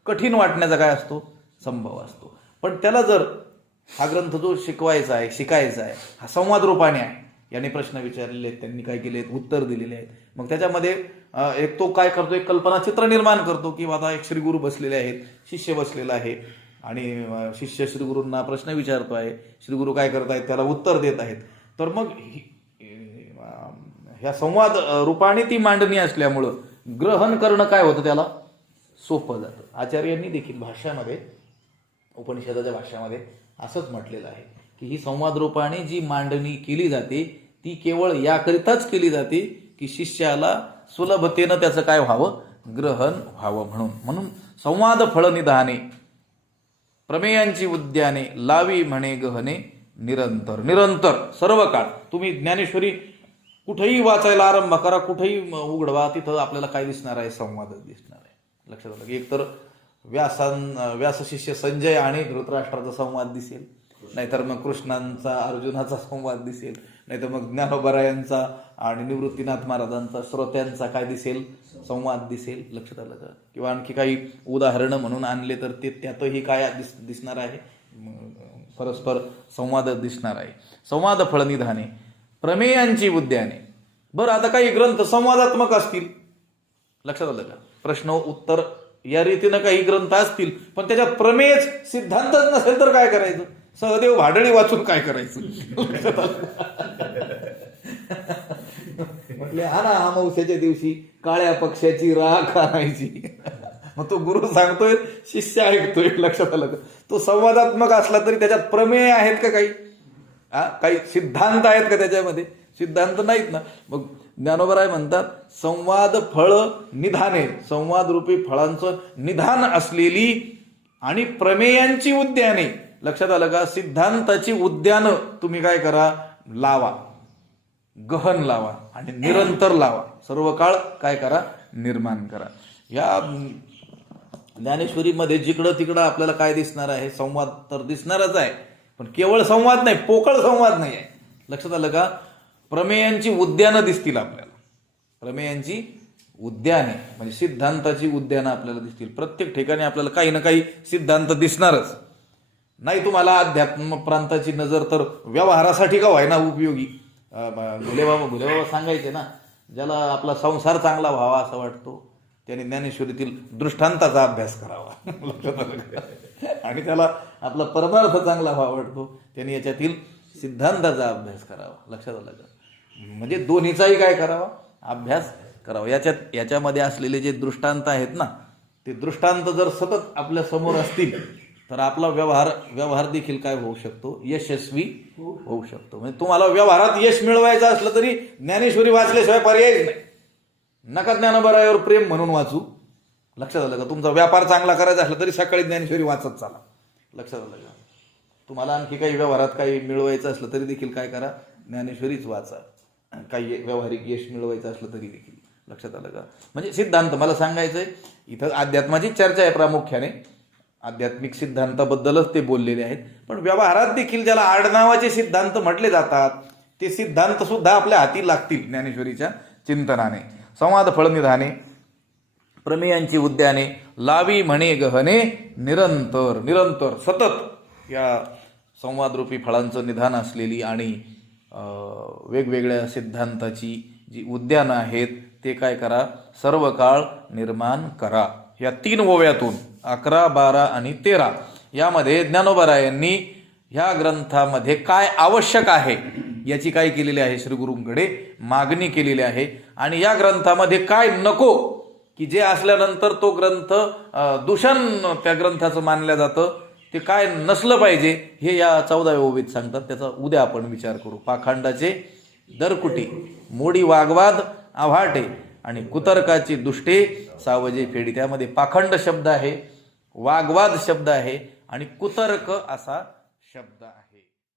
कठीण वाटण्याचा काय असतो? संभव असतो. पण त्याला जर हा ग्रंथ जो शिकवायचा आहे, शिकायचा आहे, हा संवाद रूपाने आहे, याने प्रश्न विचारलेले आहेत, त्यांनी काय केले, उत्तर दिलेले आहेत, मग त्याच्यामध्ये एक तो काय करतो, एक कल्पनाचित्र निर्माण करतो की आता एक श्रीगुरू बसलेले आहेत, शिष्य बसलेला आहे आणि शिष्य श्रीगुरूंना प्रश्न विचारतो आहे, श्रीगुरू काय करत आहेत, त्याला उत्तर देत आहेत. तर मग ह्या संवाद रूपाने ती मांडणी असल्यामुळं ग्रहण करणं काय होतं, त्याला सोपं जातं. आचार्यांनी देखील भाष्यामध्ये, उपनिषदाच्या भाष्यामध्ये असंच म्हटलेलं आहे की ही संवाद रूपाने जी मांडणी केली जाते ती केवळ याकरिताच केली जाते की शिष्याला सुलभतेनं त्याचं काय व्हावं? ग्रहण व्हावं. म्हणून संवाद फळनिधाने प्रमेयांची उद्याने लावी म्हणे गहने निरंतर सर्व काळ. तुम्ही ज्ञानेश्वरी कुठेही वाचायला आरंभ करा, कुठेही उघडवा, तिथं आपल्याला काय दिसणार आहे? संवादच दिसणार आहे. लक्षात आलं की एकतर व्यास शिष्य संजय आणि धृतराष्ट्राचा संवाद दिसेल, नाहीतर मग कृष्णांचा अर्जुनाचा संवाद दिसेल, नाहीतर मग ज्ञानोबरायांचा आणि निवृत्तीनाथ महाराजांचा श्रोत्यांचा काय दिसेल? संवाद दिसेल. लक्षात आलं का? किंवा आणखी काही उदाहरणं म्हणून आणले तर ते त्यातही काय दिसणार आहे? परस्पर संवाद दिसणार आहे. संवाद फळनिधाने प्रमेयांची उद्याने. बरं, आता काही ग्रंथ संवादात्मक असतील, लक्षात आलं का? प्रश्न उत्तर या रीतीनं काही ग्रंथ असतील, पण त्याच्यात प्रमेयच सिद्धांतच नसेल तर काय करायचं? सहदेव भाडळी वाचून काय करायचं? म्हटले हा ना, अमावस्याच्या दिवशी काळ्या पक्ष्याची राख आणायची. मग तो गुरु सांगतोय, शिष्य ऐकतोय. लक्षात आलं का? तो संवादात्मक असला तरी त्याच्यात प्रमेय आहेत का? काही सिद्धांत आहेत का त्याच्यामध्ये? सिद्धांत नाहीत ना. मग ज्ञानोबराय म्हणतात संवाद फळ निधाने, संवाद रूपी फळांचं निधान असलेली आणि प्रमेयांची उद्याने. लक्षात आलं का? सिद्धांताची उद्यानं तुम्ही काय करा? लावा, गहन लावा आणि निरंतर लावा. सर्व काळ काय करा? निर्माण करा. या ज्ञानेश्वरीमध्ये जिकडं तिकडं आपल्याला काय दिसणार आहे? संवाद तर दिसणारच आहे, पण केवळ संवाद नाही, पोकळ संवाद नाही आहे. लक्षात आलं का? प्रमेयांची उद्यानं दिसतील आपल्याला. प्रमेयांची उद्याने म्हणजे सिद्धांताची उद्यानं आपल्याला दिसतील. प्रत्येक ठिकाणी आपल्याला काही ना काही सिद्धांत दिसणारच. नाही तुम्हाला अध्यात्म प्रांताची नजर तर व्यवहारासाठी का व्हायना उपयोगी. भुलेबाबा सांगायचे ना, ज्याला आपला संसार चांगला व्हावा असं वाटतो त्याने ज्ञानेश्वरीतील दृष्टांताचा अभ्यास करावा. आणि त्याला आपला परमार्थ चांगला व्हावा वाटतो त्याने याच्यातील सिद्धांताचा अभ्यास करावा. लक्षात आलं का? म्हणजे दोन्हीचाही काय करावा? अभ्यास करावा. याच्यामध्ये असलेले जे दृष्टांत आहेत ना, ते दृष्टांत जर सतत आपल्या समोर असतील तर आपला व्यवहार देखील काय होऊ शकतो? यशस्वी होऊ शकतो. म्हणजे तुम्हाला व्यवहारात यश मिळवायचं असलं तरी ज्ञानेश्वरी वाचल्याशिवाय पर्यायच नाही. नका ज्ञानोबरायावर प्रेम म्हणून वाचू. लक्षात आलं का? तुमचा व्यापार चांगला करायचा असला तरी सकाळी ज्ञानेश्वरी वाचत चाला. लक्षात आलं का? तुम्हाला आणखी काही व्यवहारात काही मिळवायचं असलं तरी देखील काय करा? ज्ञानेश्वरीच वाचा. काही व्यावहारिक यश मिळवायचं असलं तरी देखील. लक्षात आलं का? म्हणजे सिद्धांत मला सांगायचंय, इथं अध्यात्माची चर्चा आहे प्रामुख्याने, आध्यात्मिक सिद्धांताबद्दलच ते बोललेले आहेत. पण व्यवहारात देखील ज्याला आडनावाचे सिद्धांत म्हटले जातात ते सिद्धांत सुद्धा आपल्या हाती लागतील ज्ञानेश्वरीच्या चिंतनाने. संवाद फळनिधाने प्रमेयांची उद्याने लावी म्हणे गहने निरंतर सतत या संवादरूपी फळांचं निधान असलेली आणि वेगवेगळ्या सिद्धांताची जी उद्यानं आहेत ते काय करा? सर्व काळ निर्माण करा. या 3 ओव्यातून 11, 12 आणि 13 यामध्ये ज्ञानोबरायांनी ह्या ग्रंथामध्ये काय आवश्यक आहे याची काय केलेली आहे? श्रीगुरूंकडे मागणी केलेली आहे. आणि या ग्रंथामध्ये काय नको की जे असल्यानंतर तो ग्रंथ दूषण त्या ग्रंथाचं मानलं जातं, ते काय नसलं पाहिजे हे या 14व्या ओवीत सांगतात. त्याचा उद्या आपण विचार करू. पाखांडाचे दरकुटी मोडी वागवाद आव्हाटे आणि कुतर्काची दुष्टे सावजे फेडी. त्यामध्ये पाखंड शब्द आहे, वाग्वाद शब्द आहे आणि कुतर्क असा शब्द आहे.